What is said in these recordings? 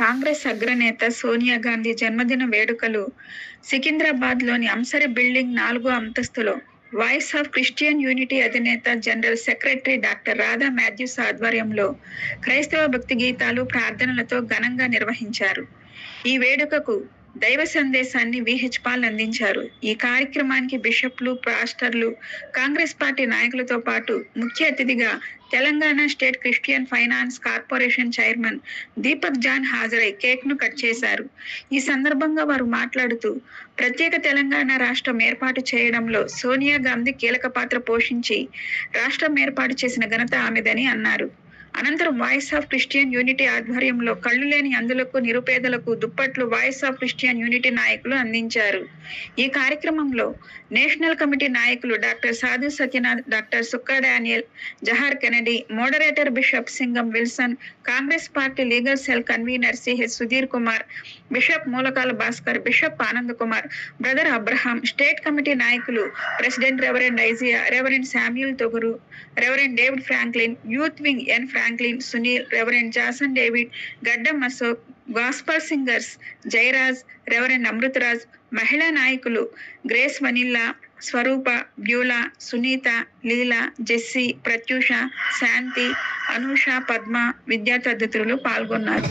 కాంగ్రెస్ అగ్రనేత సోనియా గాంధీ జన్మదిన వేడుకలు సికింద్రాబాద్లోని అంసరి బిల్డింగ్ 4వ అంతస్తులో వాయిస్ ఆఫ్ క్రిస్టియన్ యూనిటీ అధినేత general secretary doctor Radha Mathews ఆధ్వర్యంలో క్రైస్తవ భక్తి గీతాలు, ప్రార్థనలతో ఘనంగా నిర్వహించారు. ఈ వేడుకకు దైవ సందేశాన్ని విహెచ్ పాల్ అందించారు. ఈ కార్యక్రమానికి బిషప్లు, పాస్టర్లు, కాంగ్రెస్ పార్టీ నాయకులతో పాటు ముఖ్య అతిథిగా Telangana state Christian finance corporation chairman Deepak John హాజరై కేక్ ను కట్ చేశారు. ఈ సందర్భంగా వారు మాట్లాడుతూ ప్రత్యేక తెలంగాణ రాష్ట్రం ఏర్పాటు చేయడంలో సోనియా గాంధీ కీలక పాత్ర పోషించి రాష్ట్రం ఏర్పాటు చేసిన ఘనత ఆమెదని అన్నారు. అనంతరం వాయిస్ ఆఫ్ క్రిస్టియన్ యూనిటీ ఆధ్వర్యంలో కళ్ళు లేని అందులకు, నిరుపేదలకు దుప్పట్లు వాయిస్ ఆఫ్ క్రిస్టియన్ యూనిటీ నాయకులు అందించారు. ఈ కార్యక్రమంలో నేషనల్ కమిటీ నాయకులు doctor Sadhu Satyanath, doctor Sukka Daniel, Jahar Kennedy, moderator bishop Singam Wilson, Congress party legal cell convener CH Sudheer Kumar, bishop Mulakala Bhaskar, bishop Anand Kumar, brother Abraham, state committee నాయకులు ప్రెసిడెంట్ రెవరెండ్ ఐజియా, reverend Samuel Toguru, reverend David Franklin, youth wing N Franklin, Sunil, reverend Jason David, Gaddam Ashok, gospel singers Jayaraj, reverend Amrutharaj, మహిళా నాయకులు Grace Vanilla, Swaroopa, Beulah, Sunitha, Leela, Jessie, Prathyusha, Shanthi, Anusha, Padma, విద్యా తదితరులు పాల్గొన్నారు.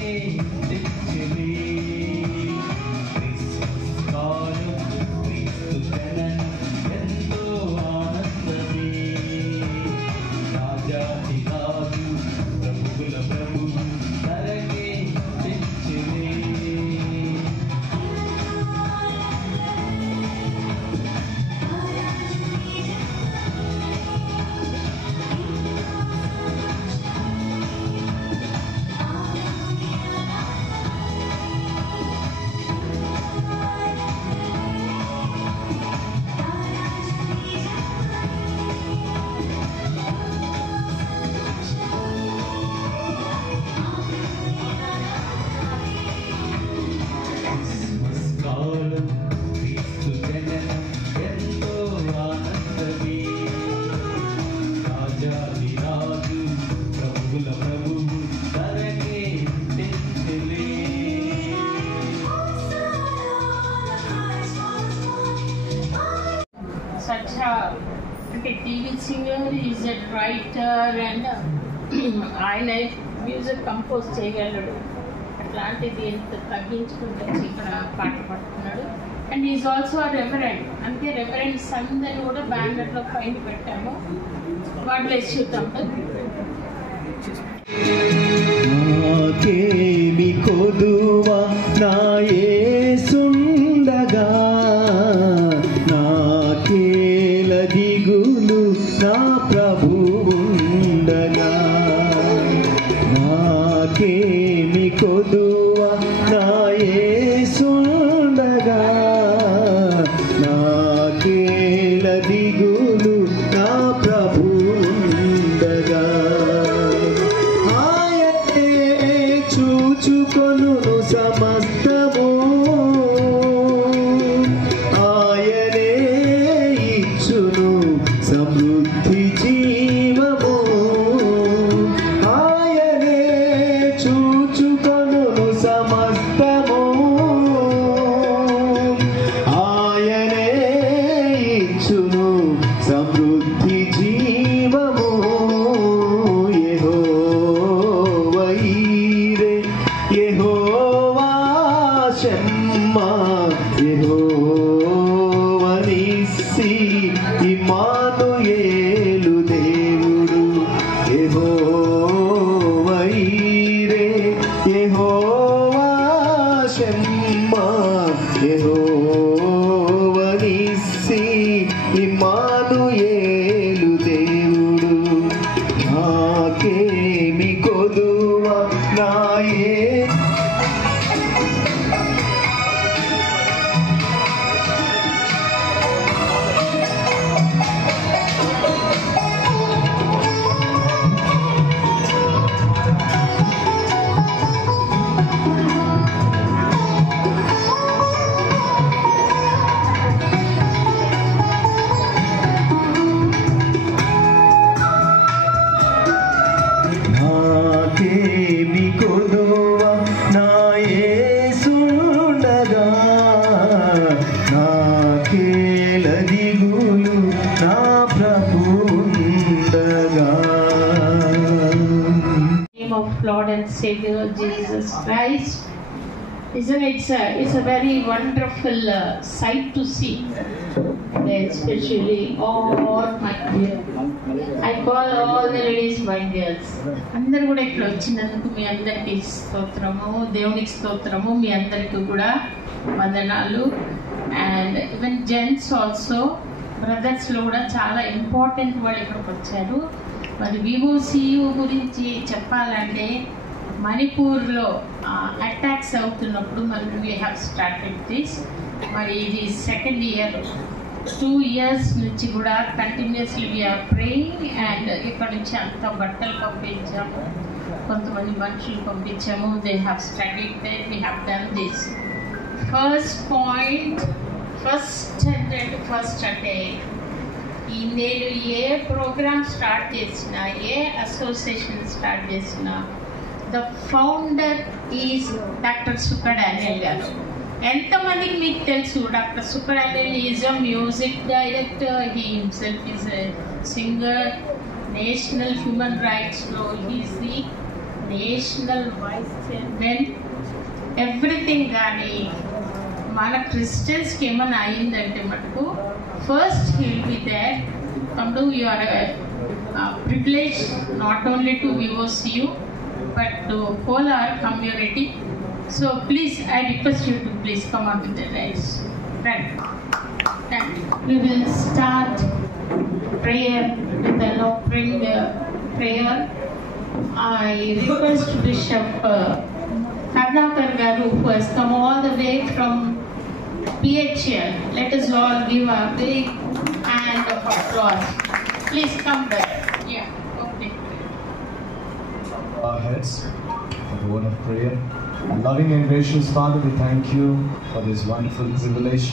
Such a TV singer is a writer and ఆయన music compose చేయగలడు. అట్లాంటిది ఎంత తగ్గించుకుంటే ఇక్కడ పాట పడుతున్నాడు. అండ్ ఈజ్ ఆల్సో రెవరెండ్, అంటే రెవరెండ్స్ అందరినీ కూడా బ్యానర్లో పైన పెట్టాము. గాడ్ బ్లెస్ యూ తంపల్. నాకేమి కొదువా నా యేసుండగా, నాకేల దిగులు నా ప్రభువుండగా. నాకేమి కొదువా నా యేసుండగా, నాకేల దిగులు నా ప్రభువుండగా. చూచుకొనును సమస్తము, ఆయనే ఇచ్చును సమృద్ధి జీవము. ఆయనే చూచుకొనును సమస్తము, ఆయనే ఇచ్చును సమృద్ధి జీవము. యెహోవా షమ్మా, యెహోవా నిస్సి, ఇమ్మానుయేలు దేవుడు. యెహోవా ఈరే, యెహోవా షమ్మా, యెహోవా నిస్సి, ఇమ్మానుయేలు దేవుడు. నాకేమి కొదువా నా Savior Jesus Christ. Isn't it? It's a very wonderful sight to see. Especially all my dear. I call all the ladies my dears. అందరు కూడా ఇక్కడ వచ్చినందుకు మీ అందరికి స్తోత్రము, దేవునికి స్తోత్రము, మీ అందరికి కూడా వందనాలు. అండ్ ఈవెన్ జెంట్స్ ఆల్సో, బ్రదర్స్లో కూడా చాలా ఇంపార్టెంట్ వాళ్ళు ఇక్కడికి వచ్చారు. మరి వివోసియు గురించి చెప్పాలంటే మణిపూర్లో అటాక్స్ అవుతున్నప్పుడు మరి వీ హ్యావ్ స్టార్టెడ్ దిస్. మరి ఇది సెకండ్ ఇయర్, 2 years నుంచి కూడా కంటిన్యూస్లీ వీఆర్ ప్రేయింగ్. అండ్ ఇక్కడ నుంచి అంత బట్టలు పంపించాము, కొంతమంది మనుషులు పంపించాము. They have studied they, we have done this. First point, first అంటే నేను ఏ ప్రోగ్రామ్ స్టార్ట్ చేసినా, ఏ అసోసియేషన్ స్టార్ట్ చేసినా, the founder is doctor Sukka Daniel గారు. ఎంతమందికి మీకు తెలుసు doctor Sukka Daniel is a music director, he himself is a singer. National human రైట్స్లో he's the national vice chairman. Everything. కానీ మన క్రిస్టియన్స్కి ఏమైనా అయిందంటే మటుకు first he will be there. తమ్ముడు, you are privilege not only to VOCU but to whole our community. So please, I request you to please come up with the rights. Right. And we will start prayer with an offering prayer. I request Bishop Karnakar Garu, who has come all the way from PHL. Let us all give a big hand of applause. Please come back. Yeah, okay. Our heads for the word of prayer. Loving and gracious Father, we thank you for this wonderful privilege.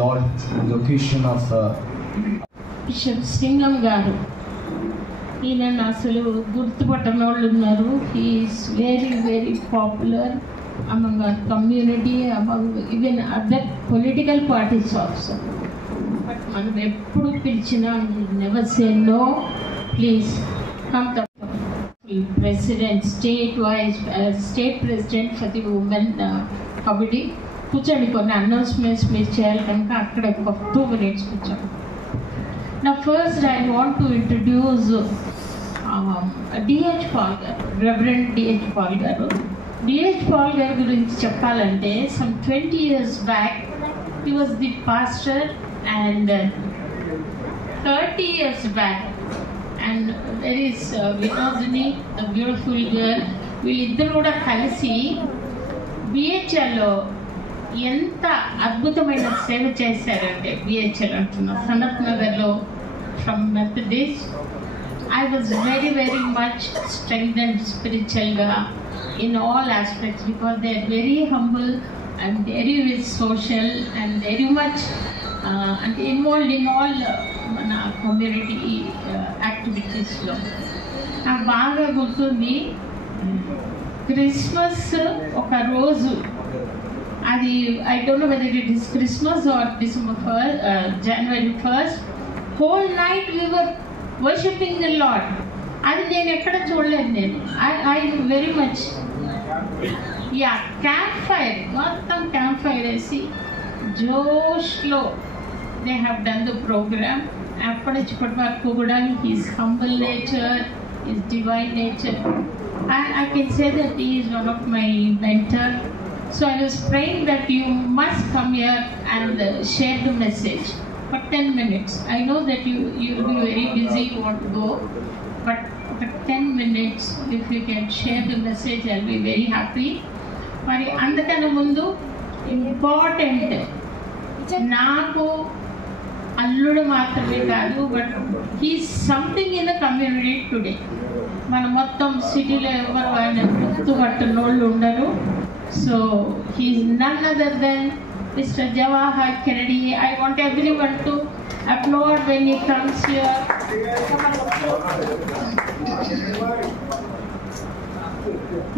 Lord, in the occasion of Bishop Singham Garu, ఈయన అసలు గుర్తుపట్టని వాళ్ళు ఉన్నారు. He's very very popular among our community, among even other political parties also. But మనం ఎప్పుడు పిలిచినా never say no. Please come. President, state president for the women committee. కూర్చోండి, కొన్ని అనౌన్స్మెంట్స్ మీరు చేయాలి కనుక అక్కడ ఒక 2 minutes కూర్చోండి. నా first I want to introduce DH Paul గారు, రెవరెండ్ డిహెచ్ పాల్ గారు. డిహెచ్ పాల్ గారి గురించి చెప్పాలంటే some 20 years back he was the pastor, and 30 years back and there is Vinodini, the beautiful girl. వీళ్ళిద్దరు కూడా కలిసి బిహెచ్ఎల్లో ఎంత అద్భుతమైన సేవ చేశారంటే, బిహెచ్ఎల్ అంటున్నా, సనత్ నగర్లో from Methodist. I was very very much strengthened spiritually in all aspects because they are very humble and very social and very much and involved in all మన కమ్యూనిటీ యాక్టివిటీస్లో. నాకు బాగా గుర్తుంది, క్రిస్మస్ ఒక రోజు, అది I don't know whether it is Christmas or December 1st, January 1st, whole night we were worshipping the Lord. అది నేను ఎక్కడ చూడలేదు. నేను I very much campfire, మొత్తం క్యాంప్ ఫైర్ వేసి జోష్లో they have done the program. అప్పటి నుంచి ఇప్పటి వరకు కూడా his humble nature, his divine nature, I can say that he is one of my mentor. So I was praying that you must come here and share the message for 10 minutes. I know that you will be very busy, you want to go, but for 10 minutes if you can share the message, I'll be very happy. మరి అందుకన్నా ముందు important, నాకు అల్లుడు మాత్రమే కాదు, but he's something in the community today. మన మొత్తం సిటీలో ఎవరు ఆయన గుర్తుపట్టిన వాళ్ళు ఉండరు. So he's none other than Mr. Jawahar Kennedy. I want everyone to applaud when he comes here.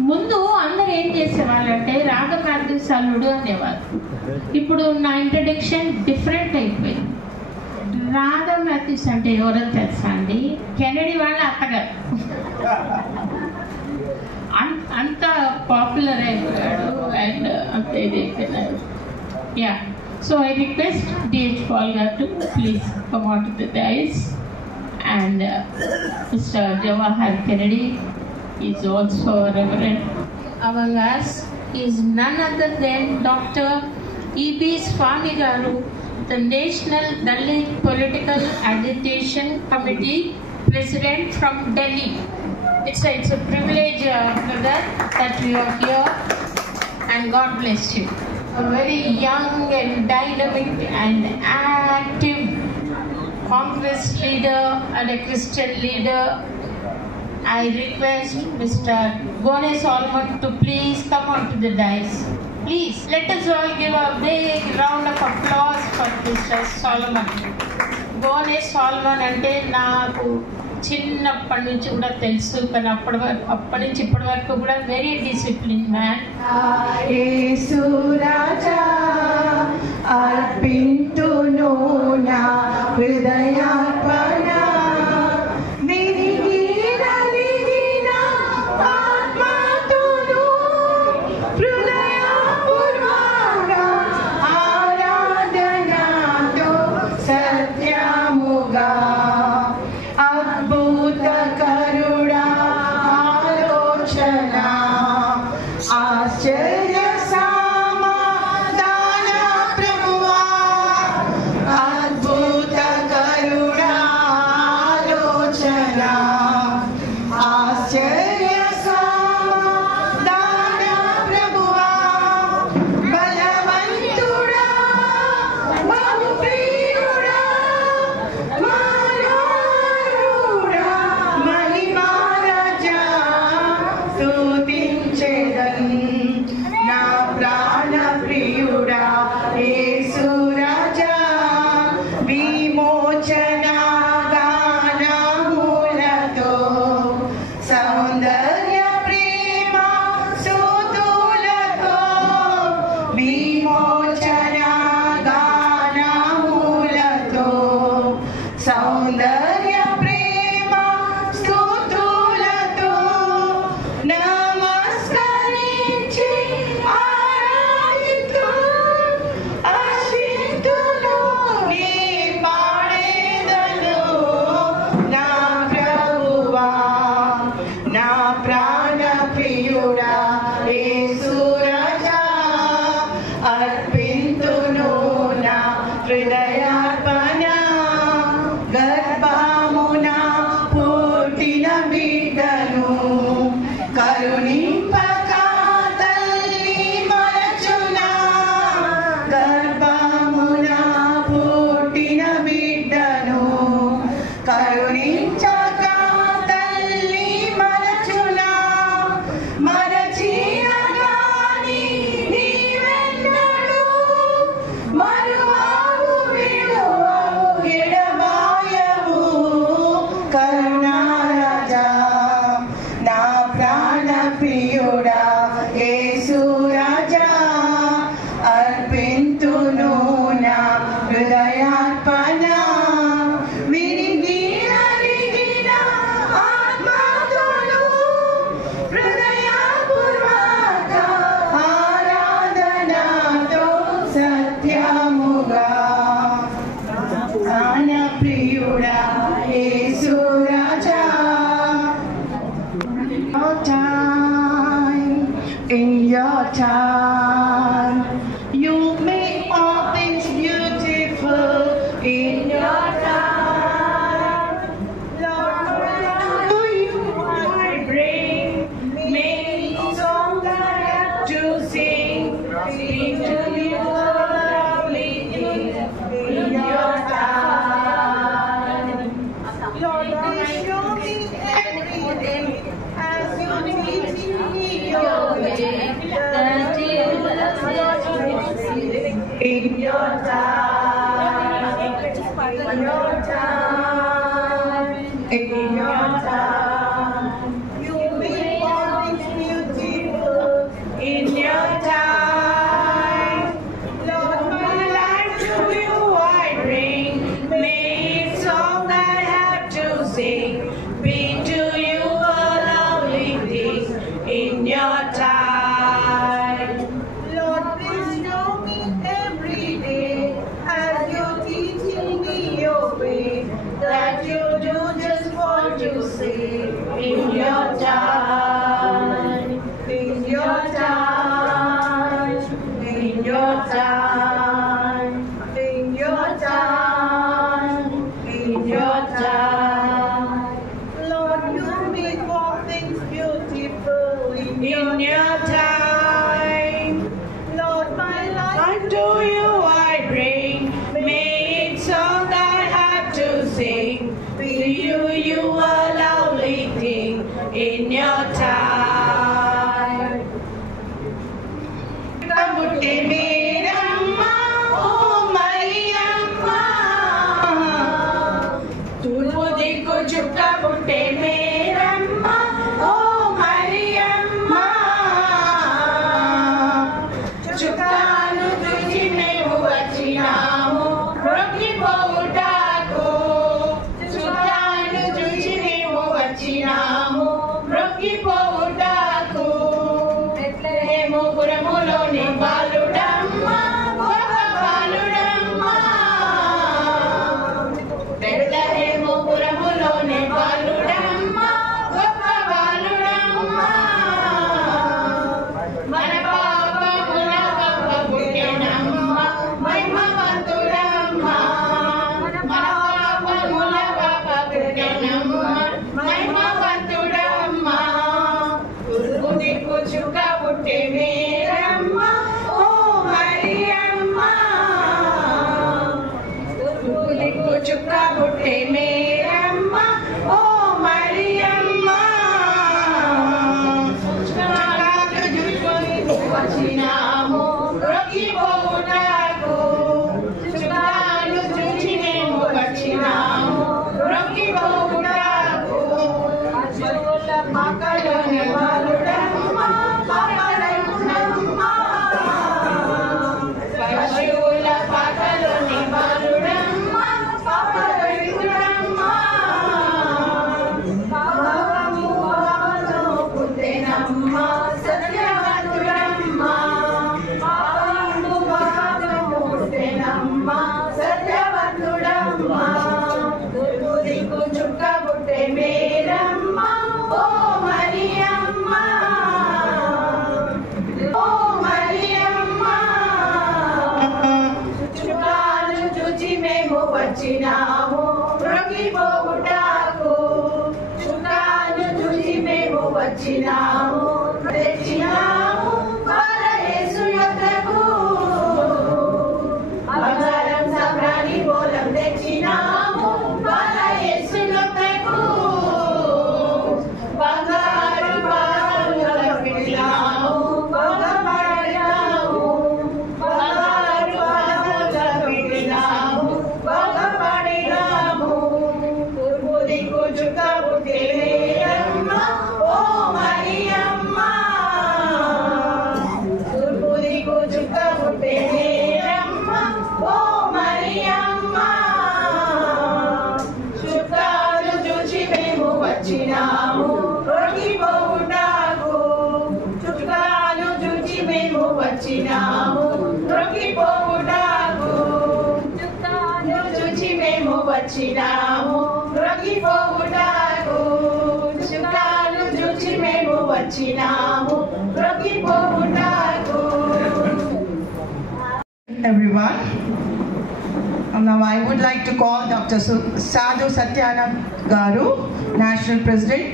ముందు అందరు ఏం చేసేవాళ్ళంటే రాధా మాథ్యూస్ అల్లుడు అనేవారు. ఇప్పుడు నా ఇంట్రడక్షన్ డిఫరెంట్ అయిపోయింది. రాధా మాథ్యూస్ అంటే ఎవరో తెలుసా అండి? కెనడీ వాళ్ళ అత్తగారు. అంత అంత పాపులర్ అయిపోయాడు అండ్ అంత ఇదైపోయినాడు. Yeah, so I request DH Paul గారు to please come out to the dais. And Mr. Jawahar Kennedy is also a reverend among us. He is none other than Dr. E.B. Swami Garu, the National Dalit Political Agitation Committee President from Delhi. It's a privilege, brother, that you are here, and God bless you. A very young and dynamic and active Congress leader and a Christian leader. I request Mr. Gone Solomon to please come on to the dais. Please, let us all give a big round of applause for Mr. Solomon. Gone Solomon అంటే నాకు చిన్నప్పటి నుంచి కూడా తెలుసు, కానీ అప్పటి నుంచి ఇప్పటి వరకు కూడా వెరీ డిసిప్లిన్ మ్యాన్. యేసు రాజా అర్పింతును నా హృదయార్పణ, విరిగిన ఆత్మతోను హృదయపూర్వక ఆరాధనతో సత్యముగా అద్భుతకరుడా ఆలోచన ఆశ్చర్య సమాధాన ప్రభువా, అద్భుతకరుడా ఆలోచన ఆశ్చర్య సమాధాన ప్రభువా, బలవంతుడా బహుప్రియుడా మనోహరుడా మహిమారాజా స్తుతించెదన్ నా ప్రాణ ప్రియుడా యేసు రాజా, విమోచన గానములతో సౌందర్య ప్రేమ స్తుతులతో, విమోచన గానములతో సౌందర్య ప్రేమ స్తుతులతో నమస్కరించి ఆరాధింతును నీ పాడేదను నా ప్రభువా, నా ప్రాణ ప్రియుడా యేసు రాజా, అర్పింతును నా హృదయార్పణ, గర్భమున పుట్టిన బిడ్డను కరుణింపక తల్లి మరచునా, గర్భమున పుట్టిన బిడ్డను కరుణించక తల్లి మరచునా, మరచిన గాని నీవెన్నడూ మరువవు విడువవు ఎడబాయవు కరుణారాజా, నా ప్రాణ ప్రియుడా యేసు రాజా, అర్పింతును నా హృదయార్పణ, విరిగిన ఆత్మతోను హృదయపూర్వక ఆరాధనతో సత్యముగా ప్రాణ ప్రియుడా యేసు రాజా. In your time, you make all things beautiful. In your time, Lord, to you I bring many songs I have to sing. Sing to you lovely things. In your time, Lord, show me every day as you lead me your way. In your time, in your time, in your time, you make all things beautiful. In your time, Lord, my life to you I bring. Many songs I have to sing. Be to you a lovely thing. In your time, in your time, in your time. Lord, you make all things beautiful in your time. Lord, my life to you I bring, may it sound I have to sing. To you a lovely thing in your time. Kabutte meramma, oh Mariyamma, turpu dikku chukka butte meramma, oh Mariyamma, chukkanu chuchi memu vachinamu rokki povutaku, chukkanu chuchi memu vachinamu rokki povutaku. Betlehemu పురములోని బాలుడమ్మా, గొప్ప బాలుడమ్మా, బెత్లెహేము పురములోని బాలుడమ్మా, గొప్ప బాలుడమ్మా, మన పాపముల గొప్ప పుట్టెనమ్మా, మహిమవంతుడమ్మా, మన పాపముల గొప్ప పుట్టెనమ్మా, మహిమవంతుడమ్మా. తూర్పు దిక్కు చుక్క పుట్టె మేరమ్మ, ఓ మరియమ్మ, తూర్పు దిక్కు చుక్క పుట్టె మేరమ్మ, ఓ మరియమ్మ, చుక్కాలు జుట్టుకొని వచ్చినాము రొక్కి పోవుటకు, చుక్కాలు చూచి మేము వచ్చినాము రొక్కి పోవుటకు. పశువుల పాకలోని బాలుడమ్మ, పాపరమ్మ, పశువుల పాకలోని బాలుడమ్మ, పాపరమ్మ, పాపము పాపము పుట్టెనమ్మ, సత్యవంతుడమ్మ, పాపము పాపము పుట్టెనమ్మ, సత్యవంతుడమ్మ. తూర్పు దిక్కు చుక్క పుట్టె మేరమ్మ, ఓ మరియమ్మ, ఓ మరియమ్మ, చుక్కాలు చూచి మేము వచ్చినాము రొక్కి పోవుటకు, చుక్కాలు చూచి మేము వచ్చినాము తెచ్చినాము బాల యేసు యొద్దకు, బంగారం సాంబ్రాణి బోలం తెచ్చినాము బాల యేసు యొద్దకు, బంగారు బాలుల పెట్టినాము బాగుపడినాము, బంగారు బాలుల పెట్టినాము బాగుపడినాము. తూర్పు దిక్కు చుక్క పుట్టె మేరమ్మ, ఓ మరియమ్మ, తూర్పు దిక్కు చుక్క పుట్టె మేరమ్మ, ఓ మరియమ్మ, చుక్కాలు చూచి మేము వచ్చినాము రొక్కి పోవుటకు, చుక్కాలు చూచి మేము వచ్చినాము రొక్కి పోవుటకు, చుక్కాలు చూచి మేము వచ్చినాము రొక్కి పోవుటకు, చుక్కాలు చూచి మేము వచ్చినాము రొక్కి పోవుటకు. Everyone. And now I would like to call Dr. Sadhu Satyanand Garu, National President.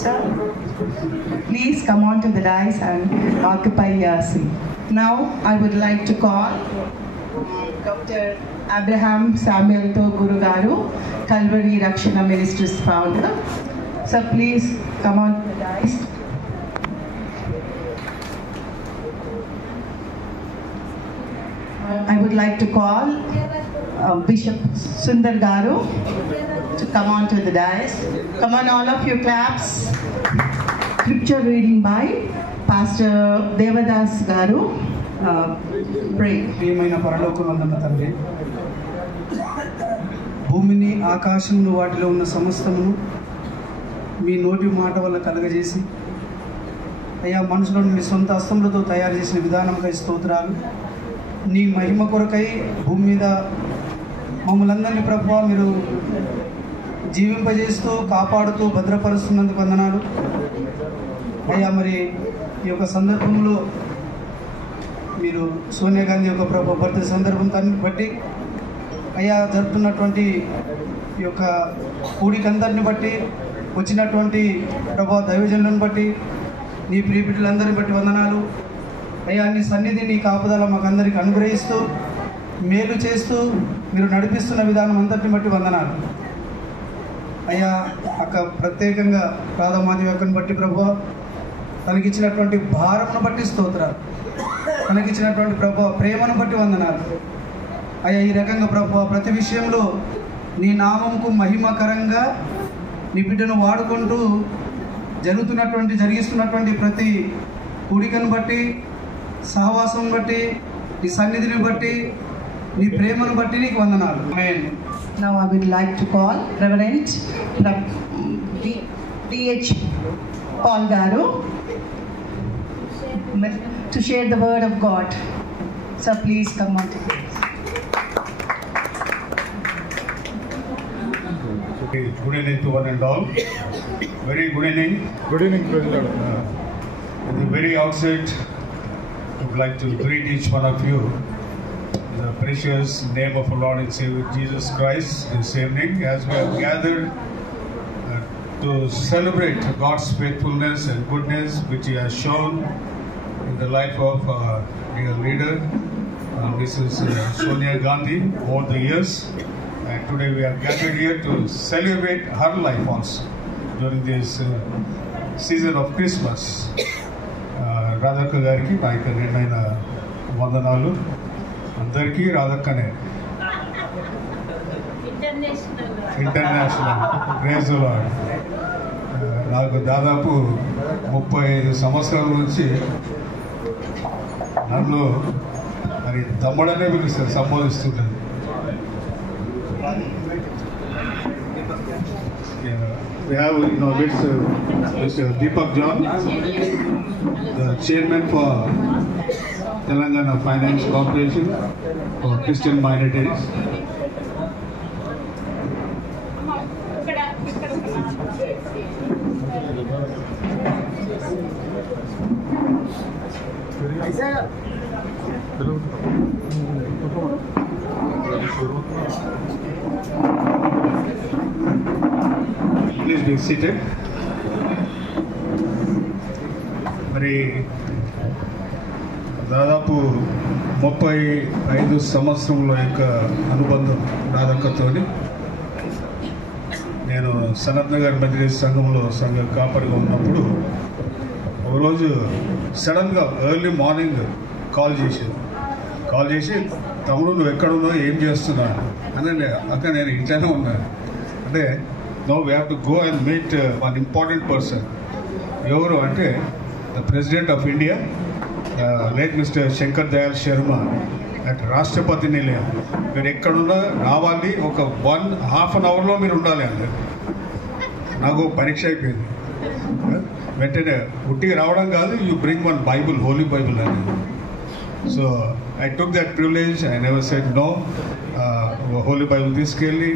Sir, please come on to the dais and occupy your seat. Now I would like to call Dr. Abraham Samuel Guru Garu, Calvary Rakshana Ministries founder. Sir, please come on to the dais. I would like to call Bishop Sundar Garu to come on to the dais. Come on, all of you, claps. Scripture reading by Pastor Devadas Garu. Pray. ప్రియమైన పరలోకమందున్న తండ్రి, భూమిని ఆకాశమును వాటిలో ఉన్న సమస్తమును మీ నోటి మాట వల్ల కలుగజేసి, అయ్యా మనుషులను మీ సొంత హస్తములతో తయారు చేసిన విధానంకై స్తోత్రాలు. నీ మహిమ కొరకై భూమి మీద మమ్మల్ని అందరినీ ప్రభువా మీరు జీవింపజేస్తూ కాపాడుతూ భద్రపరుస్తున్నందుకు వందనాలు అయ్యా. మరి ఈ యొక్క సందర్భంలో మీరు సోనియా గాంధీ యొక్క ప్రభు బర్త్డే సందర్భాన్ని బట్టి అయ్యా జరుపుతున్నటువంటి ఈ యొక్క కూడికందరిని బట్టి వచ్చినటువంటి ప్రభా దైవజనులను బట్టి నీ ప్రియబిడ్డలందరిని బట్టి వందనాలు అయ్యా. నీ సన్నిధి నీ కాపుదల మాకందరికి అనుగ్రహిస్తూ మేలు చేస్తూ మీరు నడిపిస్తున్న విధానం అంతటిని బట్టి వందనాలు అయ్యా. అక్క ప్రత్యేకంగా రాధామాధవి అక్కని బట్టి ప్రభా తనకిచ్చినటువంటి భారమును బట్టి స్తోత్రాలు, తనకిచ్చినటువంటి ప్రభా ప్రేమను బట్టి వందనాలు అయ్యా. ఈ రకంగా ప్రభా ప్రతి విషయంలో నీ నామంకు మహిమకరంగా నీ బిడ్డను వాడుకుంటూ జరిగిస్తున్నటువంటి ప్రతి కూడికను బట్టి, సహవాసం బట్టి, నీ సన్నిధిని బట్టి, నీ ప్రేమను బట్టి నీకు వందనాలు. Now I would like to call Reverend D.H. Paul Garu to share the word of God. So please come on. Good evening to one and all. Very good evening. Good evening, President. At the very outset, I would like to greet each one of you in the precious name of our Lord and Savior Jesus Christ this evening, as we have gathered to celebrate God's faithfulness and goodness which He has shown in the life of our dear leader, Mrs. Sonia Gandhi, over the years. And today we are gathered here to celebrate her life also during this season of Christmas. రాధక్క గారికి నా యొక్క నిండైన వందనాలు. అందరికీ రాధక్కనే international praise the lord. నాకు దాదాపు 35 సంవత్సరాల నుంచి నన్ను మరి తమ్ముడనే పిలుస్తారు, సంబోధిస్తుంటుంది. We have Mr. Deepak John, the chairman for Telangana Finance Corporation for Christian minorities. Please be seated. మరి దాదాపు 35 సంవత్సరముల యొక్క అనుబంధం రాధక్కతో. నేను సనత్ నగర్ మెథడిస్ట్ సంఘంలో సంఘ కాపరిగా ఉన్నప్పుడు ఒకరోజు సడన్గా ఎర్లీ మార్నింగ్ కాల్ చేసి తమ్ముడు నువ్వు ఎక్కడున్నావు, ఏం చేస్తున్నావు అని. అక్క నేను ఇంట్లోనే ఉన్నాను అంటే, no we have to go and meet one important person. ఎవరు అంటే the president of India, late mister Shankar Dayal Sharma at Rashtrapati Nilayam. మీరు ఎక్కడున్నా రావాలి, ఒక 1.5 అవర్లో మీరు ఉండాలి అంటే. నాకు పరీక్ష అయిపోయింది. వెంటనే ఉట్టిగా రావడం కాదు, you bring one Bible, holy Bible అని. So I took that privilege. I never said no. Holy Bible తీసుకెళ్ళి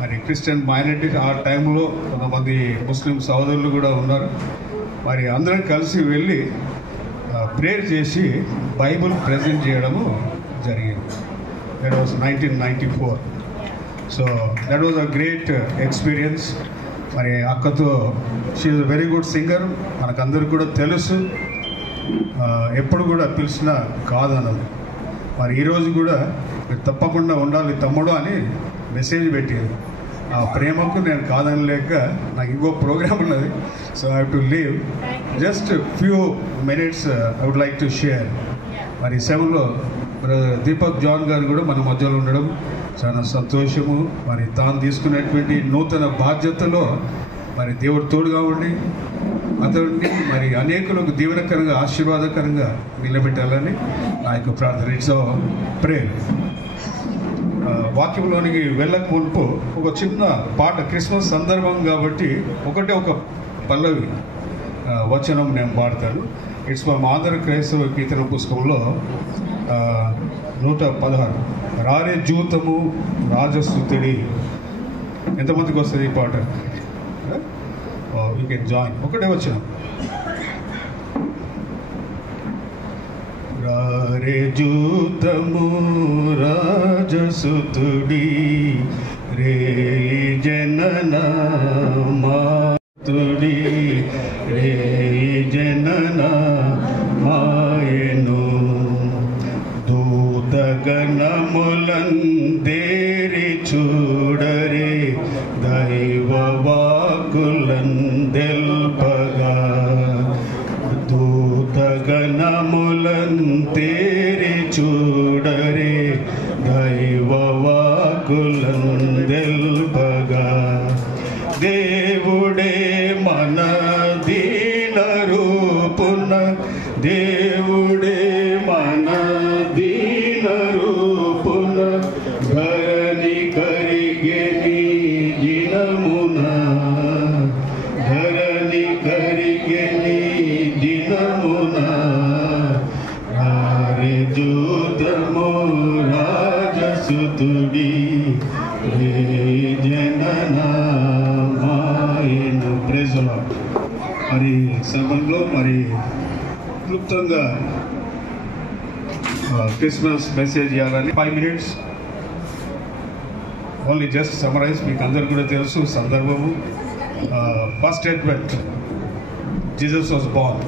మరి క్రిస్టియన్ మైనారిటీ ఆ టైంలో కొంతమంది ముస్లిం సోదరులు కూడా ఉన్నారు. మరి అందరం కలిసి వెళ్ళి ప్రేయర్ చేసి బైబుల్ ప్రజెంట్ చేయడము జరిగింది. That was 1994. So that was a great experience. మరి అక్కతో she is a very good singer, మనకందరికి కూడా తెలుసు. ఎప్పుడు కూడా పిలిచినా కాదన్నది. మరి ఈరోజు కూడా మీరు తప్పకుండా ఉండాలి తమ్ముడు అని మెసేజ్ పెట్టేది. ఆ ప్రేమకు నేను కాదనలేక నాకు ఇంకో ప్రోగ్రామ్ ఉన్నది. So I have to leave. Just few minutes I would like to share. మరి 7లో దీపక్ జాన్ గారు కూడా మన మధ్యలో ఉండడం చాలా సంతోషము. మరి తాను తీసుకునేటువంటి నూతన బాధ్యతలో మరి దేవుడు తోడుగా ఉండి అతడిని మరి అనేకులకు దీవెనకరంగా ఆశీర్వాదకరంగా నిలబెట్టాలని నా యొక్క ప్రార్థన. It's prayer. వాక్యంలోనికి వెళ్ళక మునుపు ఒక చిన్న పాట, క్రిస్మస్ సందర్భం కాబట్టి ఒక పల్లవి వచనం నేను పాడతాను. ఇట్స్ ఫ్రమ్ ఆంధ్ర క్రైస్తవ కీర్తన పుస్తకంలో 116, రారే జూతము రాజస్తుతిడి. ఎంతమందికి వస్తుంది ఈ పాట? You can join. ఒకటే వచనం. రారే జూతము రాజసుతుడి రే జనన మాతుడి రే జనన మాయను దూతగణములందేరి చూడరే దైవవాకులందెల్పగా దూతగణములందేరి చూడరే దైవవాకులందెల్పగా దేవుడే మన దీన రూపున దేవుడే మన దీన రూపున ధరణి కరిగెని దినమున ధరణి కరిగెని దినమున రారే జూతము రాజసుతుడి రే జనన మాయను. Praise the Lord. మరి సమయంలో మరి క్లుప్తంగా క్రిస్మస్ మెసేజ్ ఇవ్వాలని 5 minutes ఓన్లీ జస్ట్ సమరైజ్. మీకు అందరు కూడా తెలుసు సందర్భము. First advent Jesus was born.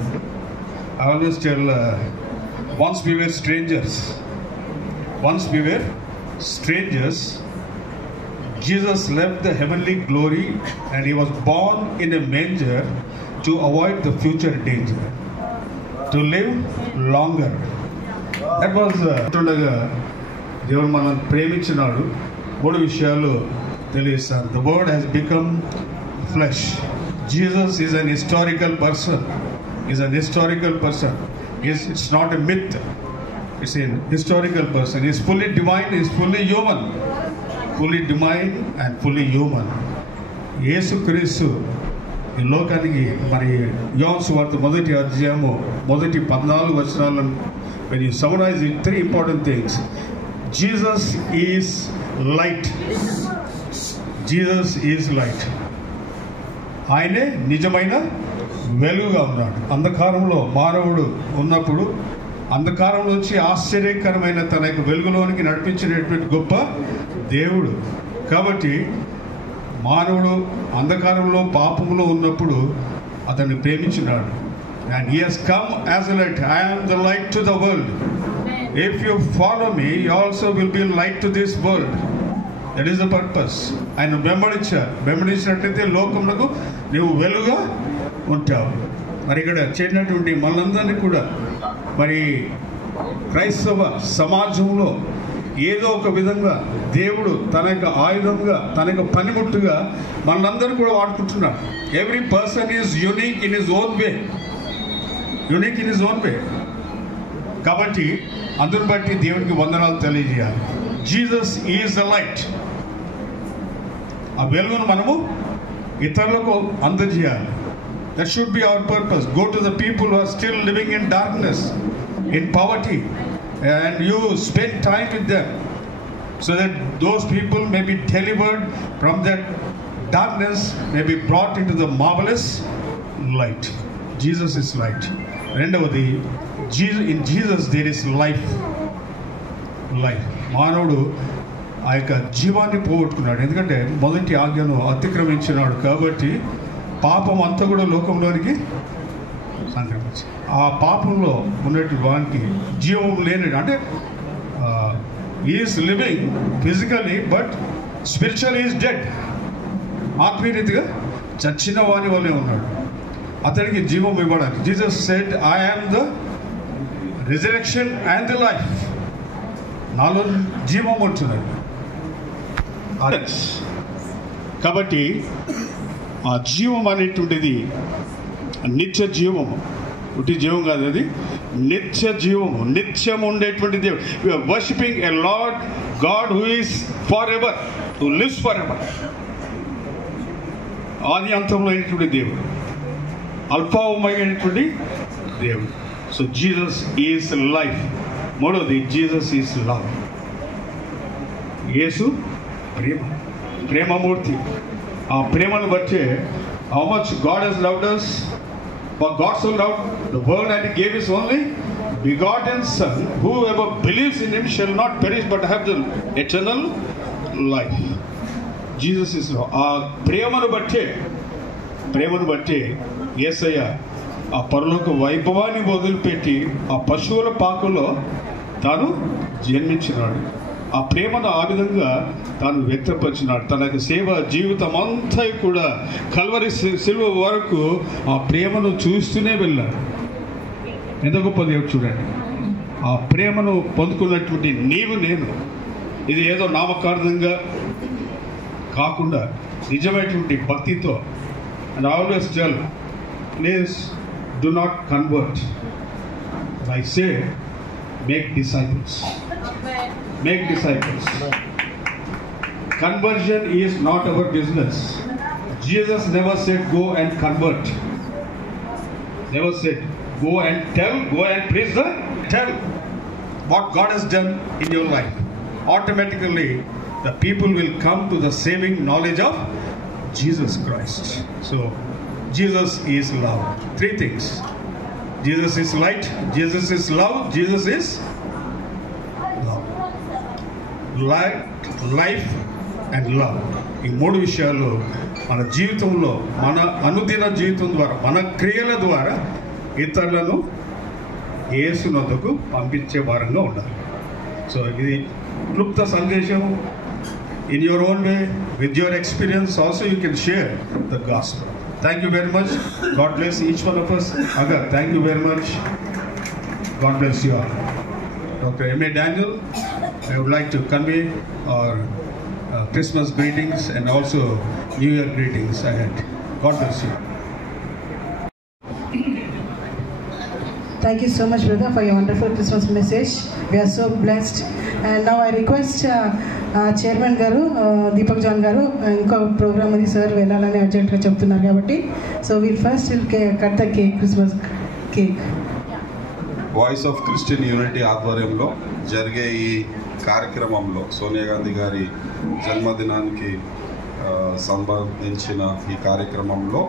I always tell once we were strangers, Jesus left the heavenly glory and he was born in a manger to avoid the future danger, to live longer. That was దేవుడు మనం ప్రేమించినాడు. 3 విషయాలు తెలియస్తాను. The word has become flesh. Jesus is an historical person. It's not a myth. It's a historical person. He's fully divine, he's fully human. Fully divine and fully human. యేసు క్రీస్తు ఈ లోకానికి మరి యోహాను సువార్త 1వ అధ్యాయము 14 వచనాలను when you summarize it, 3 important things. Jesus is light. ఆయనే నిజమైన వెలుగుగా ఉన్నాడు. అంధకారంలో మానవుడు ఉన్నప్పుడు అంధకారం నుంచి ఆశ్చర్యకరమైన తన యొక్క వెలుగులోనికి నడిపించినటువంటి గొప్ప దేవుడు. కాబట్టి మానవుడు అంధకారంలో పాపంలో ఉన్నప్పుడు అతన్ని ప్రేమించినాడు. And he has come as a light. I am the light to the world. If you follow me, you also will be light to this world. That is the purpose. ఆయన వెంబడించినట్లయితే లోకములకు నీవు వెలుగుగా ఉంటావు. మరి ఇక్కడ చేరినటువంటి మనందరినీ కూడా మరి క్రైస్తవ సమాజంలో ఏదో ఒక విధంగా దేవుడు తన యొక్క ఆయుధంగా తన యొక్క పనిముట్టుగా మనందరూ కూడా వాడుకుంటున్నాడు. Every person is unique in his own way. కాబట్టి అందుని బట్టి దేవునికి వందనాలు తెలియజేయాలి. Jesus is the light. ఆ వెలుగును మనము ఇతరులకు అందజేయాలి. That should be our purpose. Go to the people who are still living in darkness, in poverty, and you spend time with them so that those people may be delivered from that darkness, may be brought into the marvelous light. Jesus is light. రెండవది, in Jesus there is life. మానవుడు ఆ యొక్క జీవాన్ని పోగొట్టుకున్నాడు. ఎందుకంటే మొదటి ఆజ్ఞను అతిక్రమించినాడు. కాబట్టి పాపం అంతా కూడా లోకంలోనికి సంక్రమించి ఆ పాపంలో ఉన్నటువంటి వానికి జీవం లేని, అంటే is living physically but spiritual is dead. ఆత్మీయరీతిగా చచ్చిన వాని వల్లే ఉన్నాడు. అతనికి జీవం ఇవ్వడానికి Jesus said, I am the resurrection and the life. నాలో జీవం ఉంటున్నాడు. కాబట్టి ఆ జీవం అనేటువంటిది నిత్య జీవము, ఉట్టి జీవం కాదు, అది నిత్య జీవము, నిత్యం ఉండేటువంటి దేవుడు. You are worshipping a Lord God who is forever, who lives forever. ఆది అంతంలో అయినటువంటి దేవుడు, అల్ఫా ఒమేగా అయినటువంటి దేవుడు. So Jesus is life. మూడవది, జీసస్ ఈజ్ లవ్. యేసు ప్రేమమూర్తి. ఆ ప్రేమను బట్టి how much God has loved us, for God so loved the world and he gave his only begotten Son, whoever believes in him shall not perish but have the eternal life. Jesus is ఆ ప్రేమను బట్టే యేసయ్య ఆ పరలోక వైభవాన్ని వదిలిపెట్టి ఆ పశువుల పాకలో తాను జన్మించినాడు. ఆ ప్రేమను ఆ విధంగా తాను వ్యక్తపరిచినాడు. తన సేవ జీవితం అంతా కూడా కల్వరి సిలువ వరకు ఆ ప్రేమను చూస్తూనే వెళ్ళాడు. ఎంత గొప్ప దేవుడు చూడండి. ఆ ప్రేమను పొందుకున్నటువంటి నీవు నేను ఇది ఏదో నామకార్థంగా కాకుండా నిజమైనటువంటి భక్తితో. And always tell, please do not convert. I say, make disciples. Make disciples. Conversion is not our business. Jesus never said go and convert. Never said go and tell, go and preach tell what God has done in your life. Automatically the people will come to the saving knowledge of Jesus Christ. So Jesus is love. Three things. Jesus is light, Jesus is love, Jesus is love. Light, life and love. ఈ మూడు విషయాలు మన జీవితంలో, మన అనుదిన జీవితం ద్వారా, మన క్రియల ద్వారా ఇతరులను యేసునొద్దకు పంపించే వారంగా ఉండాలి. సో ఇది క్లుప్త సందేశం. In your own way, with your experience also you can share the gospel. Thank you very much. God bless each one of us. Agar, thank you very much. God bless you all. Dr. M.A. Daniel, I would like to convey our Christmas greetings and also New Year greetings ahead. God bless you. Thank you so much, brother, for your wonderful Christmas message. We are so blessed. And now I request chairman గారు Deepak John గారు ఇంకో programme అది sir వెళ్ళాలని అర్జెంట్గా చెప్తున్నారు కాబట్టి so we'll first cut the cake, Christmas cake. Voice of Christian unity ఆధ్వర్యంలో జరిగే ఈ కార్యక్రమంలో సోనియా గాంధీ గారి జన్మదినానికి సంబంధించిన ఈ కార్యక్రమంలో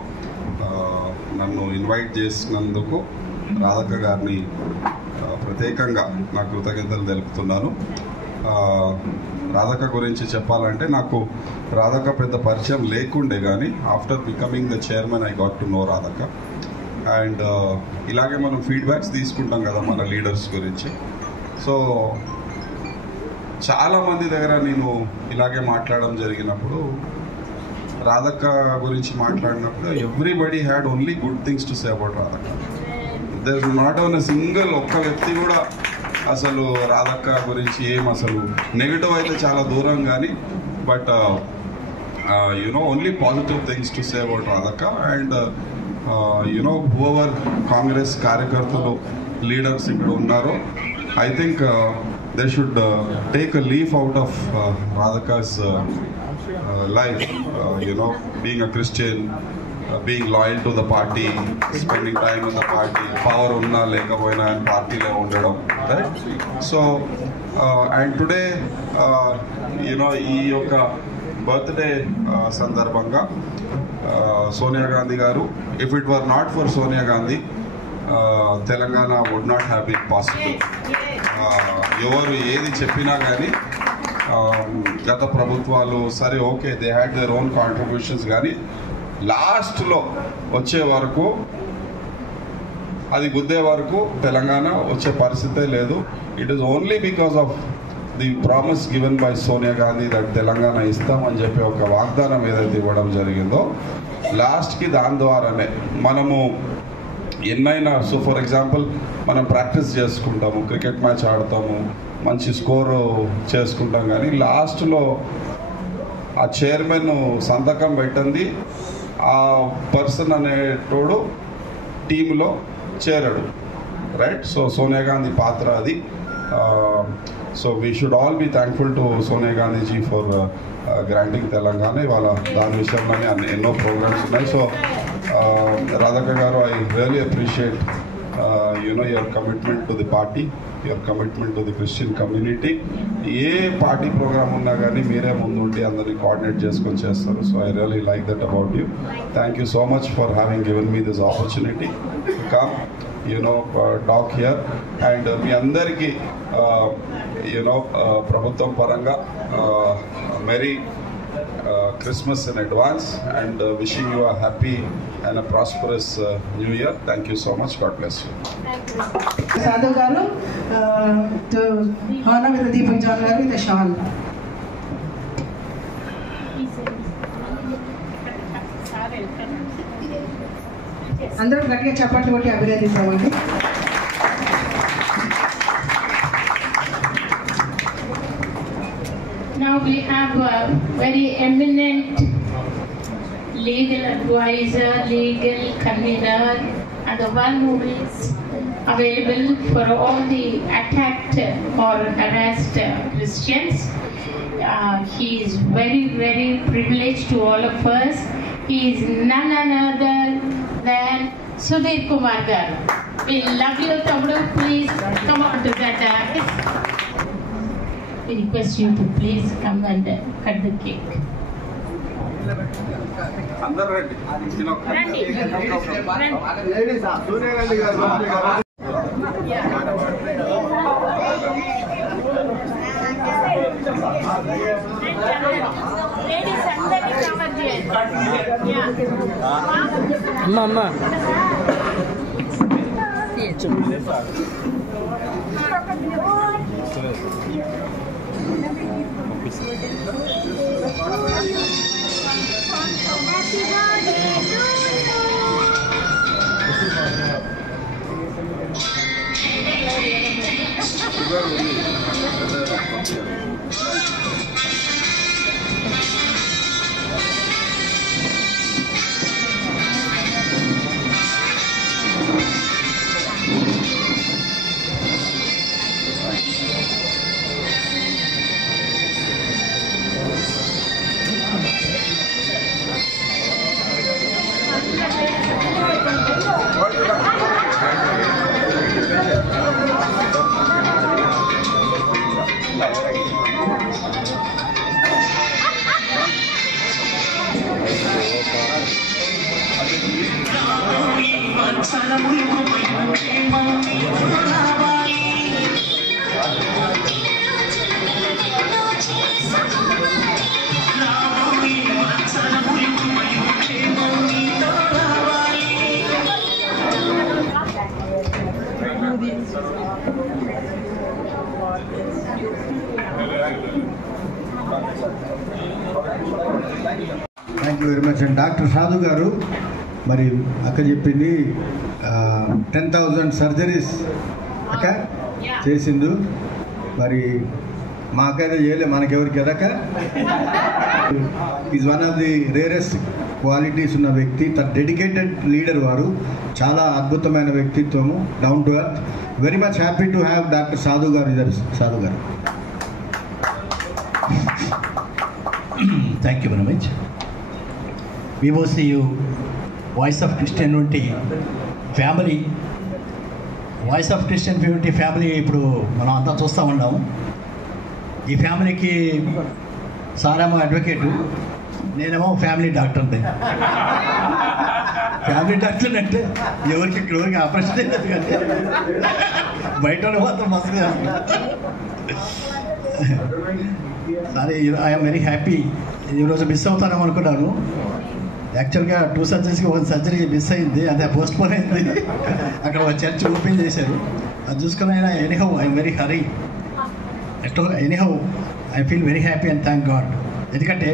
నన్ను ఇన్వైట్ చేసినందుకు రాధక్క గారిని ప్రత్యేకంగా నా కృతజ్ఞతలు తెలుపుతున్నాను. రాధక్క గురించి చెప్పాలంటే నాకు రాధక్క పెద్ద పరిచయం లేకుండే, కానీ after becoming the chairman I got to know రాధక్క. అండ్ ఇలాగే మనం ఫీడ్బ్యాక్స్ తీసుకుంటాం కదా మన లీడర్స్ గురించి. సో చాలామంది దగ్గర నేను ఇలాగే మాట్లాడడం జరిగినప్పుడు, రాధక్క గురించి మాట్లాడినప్పుడు everybody had only good things to say about రాధక్క. There is not one single ఒక్క వ్యక్తి కూడా అసలు రాధక్క గురించి ఏం అసలు నెగిటివ్ అయితే చాలా దూరం, కానీ but you know only positive things to say about రాధక్క. అండ్ యునో హూఎవర్ కాంగ్రెస్ కార్యకర్తలు లీడర్స్ ఇక్కడ ఉన్నారో, I think they should take a leaf out of రాధక్కస్ life, being a Christian, being loyal to the party, spending time in the party, power unna lekapoina and party lo undadam, right? So and today ee yokka birthday sandarbhanga Sonia Gandhi garu, if it were not for Sonia Gandhi, Telangana would not have been possible. ఎవరు ఏది చెప్పినా కానీ గత ప్రభుత్వాలు సరే okay, they had their own contributions, కానీ లాస్ట్లో వచ్చే వరకు అది గుద్దే వరకు తెలంగాణ వచ్చే పరిస్థితే లేదు. It is only because of the promise given by Sonia Gandhi that Telangana ఇస్తామని చెప్పి ఒక వాగ్దానం ఏదైతే ఇవ్వడం జరిగిందో, లాస్ట్కి దాని ద్వారానే మనము ఎన్నైనా, సో ఫర్ ఎగ్జాంపుల్ మనం ప్రాక్టీస్ చేసుకుంటాము, క్రికెట్ మ్యాచ్ ఆడతాము, మంచి స్కోరు చేసుకుంటాం, కానీ లాస్ట్లో ఆ చైర్మన్ సంతకం పెట్టింది ఆ పర్సన్ అనేటోడు టీంలో చేరడు, రైట్? సో సోనియా గాంధీ పాత్ర అది. So we should all be thankful to Sonia Gandhiji for granting Telangana. ఇవాళ దాని విషయంలోనే ఎన్నో ప్రోగ్రామ్స్ ఉన్నాయి. సో రాధక్క గారు, I really appreciate your commitment to the party, your commitment to the Christian community. ఏ పార్టీ ప్రోగ్రామ్ ఉన్నా కానీ మీరే ముందుండి అందరినీ కోఆర్డినేట్ చేసుకొని చేస్తారు. So I really like that about you. Thank you so much for having given me this opportunity to come. talk here. And మీ అందరికీ ప్రభుత్వం పరంగా merry Christmas in advance, and wishing you a happy and a prosperous new year. Thank you so much. God bless you. Sadhu garu to honor with the Deepak John garu with the shawl. అందరూ గట్టిగా చప్పట్లు కొట్టి అభినందిస్తామండి. Now we have a very eminent legal advisor, legal convener, and the one who is available for all the attacked or harassed Christians. He is very, very privileged to all of us. He is none other than Sudhir Kumar garu. We love you, Tamru. Please come on to the dais. We request you to please come and cut the cake. Mama. Thank you very much and doctor Sadhu గారు మరి అక్క చెప్పింది 10,000 surgeries అక్క చేసిండు. మరి మాకైతే చేయలే, మనకెవరికి ఎదక. Is one of the rarest qualities ఉన్న వ్యక్తి, డెడికేటెడ్ లీడర్ వారు, చాలా అద్భుతమైన వ్యక్తిత్వము, down to earth. Very much happy to have doctor Sadhu గారు ఇద్దరు. సాధు గారు thank you very much. VOCU voice of Christian unity family, voice of Christian unity family ఇప్పుడు మనం అంతా చూస్తూ ఉన్నాము. ఈ ఫ్యామిలీకి సారేమో అడ్వకేటు, నేనేమో ఫ్యామిలీ డాక్టర్ని. ఫ్యామిలీ డాక్టర్ అంటే ఎవరికి ఆపరేషన్ లేదు, కానీ బయట మాత్రం మస్తు సరే. I'm very happy. ఈరోజు మిస్ అవుతానేమో అనుకున్నాను. యాక్చువల్గా 2 సర్జరీస్కి 1 సర్జరీ మిస్ అయింది, అదే పోస్ట్ పోన్ అయింది. అక్కడ ఒక చర్చ్ ఓపెన్ చేశారు, అది చూసుకుని అయినా anyhow I'm very hurry. Anyhow I feel very happy and thank God. ఎందుకంటే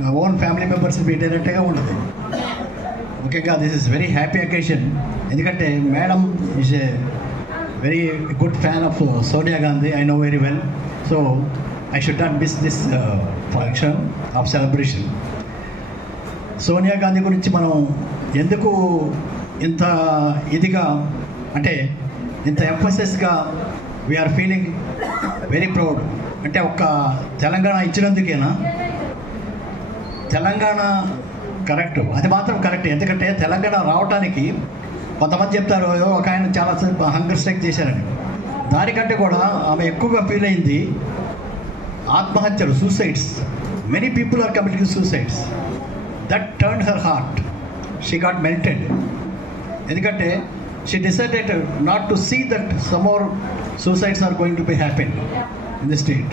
నా ఓన్ ఫ్యామిలీ మెంబర్స్ మీట్ అయినట్టుగా ఉండదు. ముఖ్యంగా this is very happy occasion. ఎందుకంటే madam is a very good fan of Sonia Gandhi, I know very well. So I should not miss this function of celebration. Sonia Gandhi గురించి మనం ఎందుకు ఇంత ఇదిగా అంటే ఇంత ఎంఫసిస్గా వీఆర్ ఫీలింగ్ వెరీ ప్రౌడ్ అంటే ఒక్క తెలంగాణ ఇచ్చినందుకేనా? తెలంగాణ కరెక్ట్, అది మాత్రం కరెక్ట్. ఎందుకంటే తెలంగాణ రావటానికి కొంతమంది చెప్తారు ఒక ఆయన చాలా హంగర్ స్ట్రైక్ చేశారని. దానికంటే కూడా ఆమె ఎక్కువగా ఫీల్ అయింది ఆత్మహత్యలు, suicides. Many people are committing suicides. That turn her heart. She got melted. ఎందుకంటే she decided not to see that some more suicides are going to be happen in the state.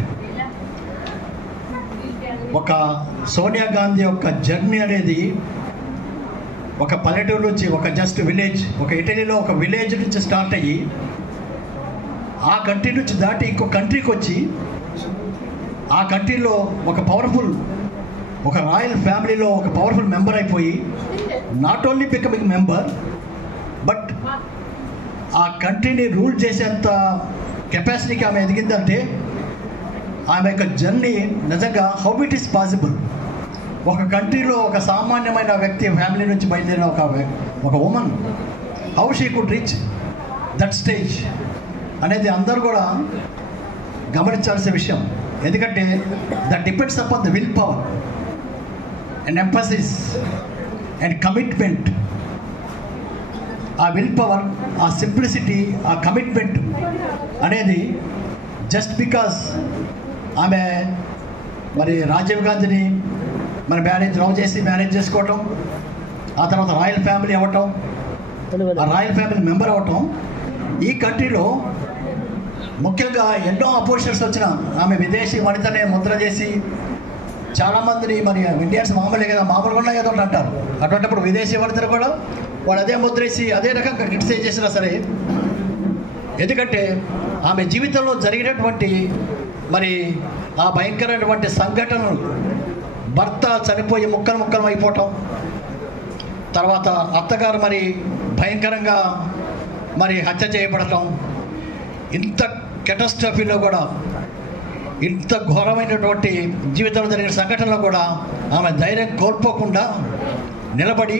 ఒక సోనియా గాంధీ యొక్క journey అనేది ఒక పల్లెటూరు నుంచి, ఒక just village, ఒక ఇటలీలో ఒక విలేజ్ నుంచి స్టార్ట్ అయ్యి ఆ కంట్రీ నుంచి దాటి ఇంకో కంట్రీకి వచ్చి ఆ కంట్రీలో ఒక పవర్ఫుల్, ఒక రాయల్ ఫ్యామిలీలో ఒక పవర్ఫుల్ మెంబర్ అయిపోయి not only becoming member but ఆ కంట్రీని రూల్ చేసేంత కెపాసిటీకి ఆమె ఎదిగిందంటే ఆమె యొక్క జర్నీ నిజంగా హౌ ఇట్ ఈస్ పాసిబుల్. ఒక కంట్రీలో ఒక సామాన్యమైన వ్యక్తి ఫ్యామిలీ నుంచి బయలుదేరిన ఒక women how she could reach that stage అనేది అందరూ కూడా గమనించాల్సిన విషయం. ఎందుకంటే that depends upon the will power and emphasis and commitment. ఆ విల్ పవర్, ఆ సింప్లిసిటీ, ఆ కమిట్మెంట్ అనేది జస్ట్ బికాస్ ఆమె మరి రాజీవ్ గాంధీని మన లవ్ చేసి మ్యారేజ్ చేసుకోవటం, ఆ తర్వాత రాయల్ ఫ్యామిలీ అవ్వటం, ఆ రాయల్ ఫ్యామిలీ మెంబర్ అవ్వటం, ఈ కంట్రీలో ముఖ్యంగా ఎన్నో అపోజిషన్స్ వచ్చిన ఆమె విదేశీ వనితనే ముద్ర చేసి చాలామందిని, మరి ఇండియన్స్ మామూలుగా కదా, మామూలుగా ఉన్నాయి కదా అంటారు. అటువంటిప్పుడు విదేశీ వనితను కూడా వాళ్ళు అదే ముద్రేసి అదే రకంగా క్రిటిసైజ్ చేసినా సరే, ఎందుకంటే ఆమె జీవితంలో జరిగినటువంటి మరి ఆ భయంకరమైనటువంటి సంఘటనలు, భర్త చనిపోయి ముక్కలు ముక్కలు అయిపోవటం, తర్వాత అత్తగారు మరి భయంకరంగా మరి హత్య చేయబడటం, ఇంత కెటాస్ట్రఫీలో కూడా, ఇంత ఘోరమైనటువంటి జీవితంలో జరిగిన సంఘటనలో కూడా ఆమె ధైర్యం కోల్పోకుండా నిలబడి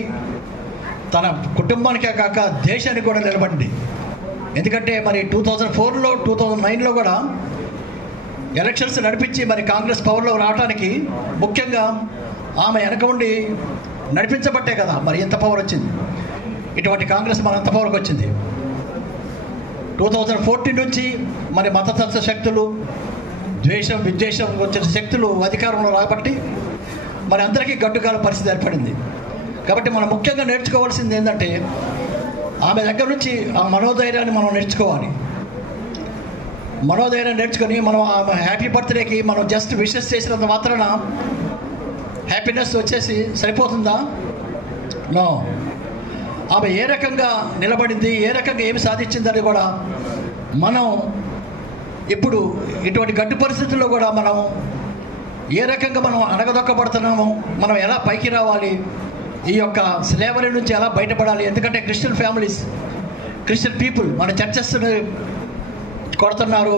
తన కుటుంబానికే కాక దేశానికి కూడా నిలబడింది. ఎందుకంటే మరి 2004లో 2009లో కూడా ఎలక్షన్స్ నడిపించి మరి కాంగ్రెస్ పవర్లో రావడానికి ముఖ్యంగా ఆమె వెనక ఉండి నడిపించబట్టే కదా మరి ఎంత పవర్ వచ్చింది. ఇటువంటి కాంగ్రెస్ మన ఎంత పవర్కి వచ్చింది. 2014 నుంచి మరి మతతత్వ శక్తులు, ద్వేషం విద్వేషం వచ్చిన శక్తులు అధికారంలో రాబట్టి మరి అందరికీ గడ్డుగాల పరిస్థితి ఏర్పడింది. కాబట్టి మనం ముఖ్యంగా నేర్చుకోవాల్సింది ఏంటంటే ఆమె దగ్గర నుంచి ఆ మనోధైర్యాన్ని మనం నేర్చుకోవాలి. మనోధైర్యం నేర్చుకొని మనం ఆమె హ్యాపీ బర్త్డేకి మనం జస్ట్ విషెస్ చేసినంత మాత్రాన హ్యాపీనెస్ వచ్చేసి సరిపోతుందా? నో. ఆమె ఏ రకంగా నిలబడింది, ఏ రకంగా ఏమి సాధించిందని కూడా మనం ఇప్పుడు ఇటువంటి గడ్డు పరిస్థితుల్లో కూడా మనం ఏ రకంగా మనం అణగదొక్కబడుతున్నామో, మనం ఎలా పైకి రావాలి, ఈ యొక్క స్లేవరీ నుంచి ఎలా బయటపడాలి. ఎందుకంటే క్రిస్టియన్ ఫ్యామిలీస్, క్రిస్టియన్ పీపుల్ మన చర్చెస్ కొడుతున్నారు,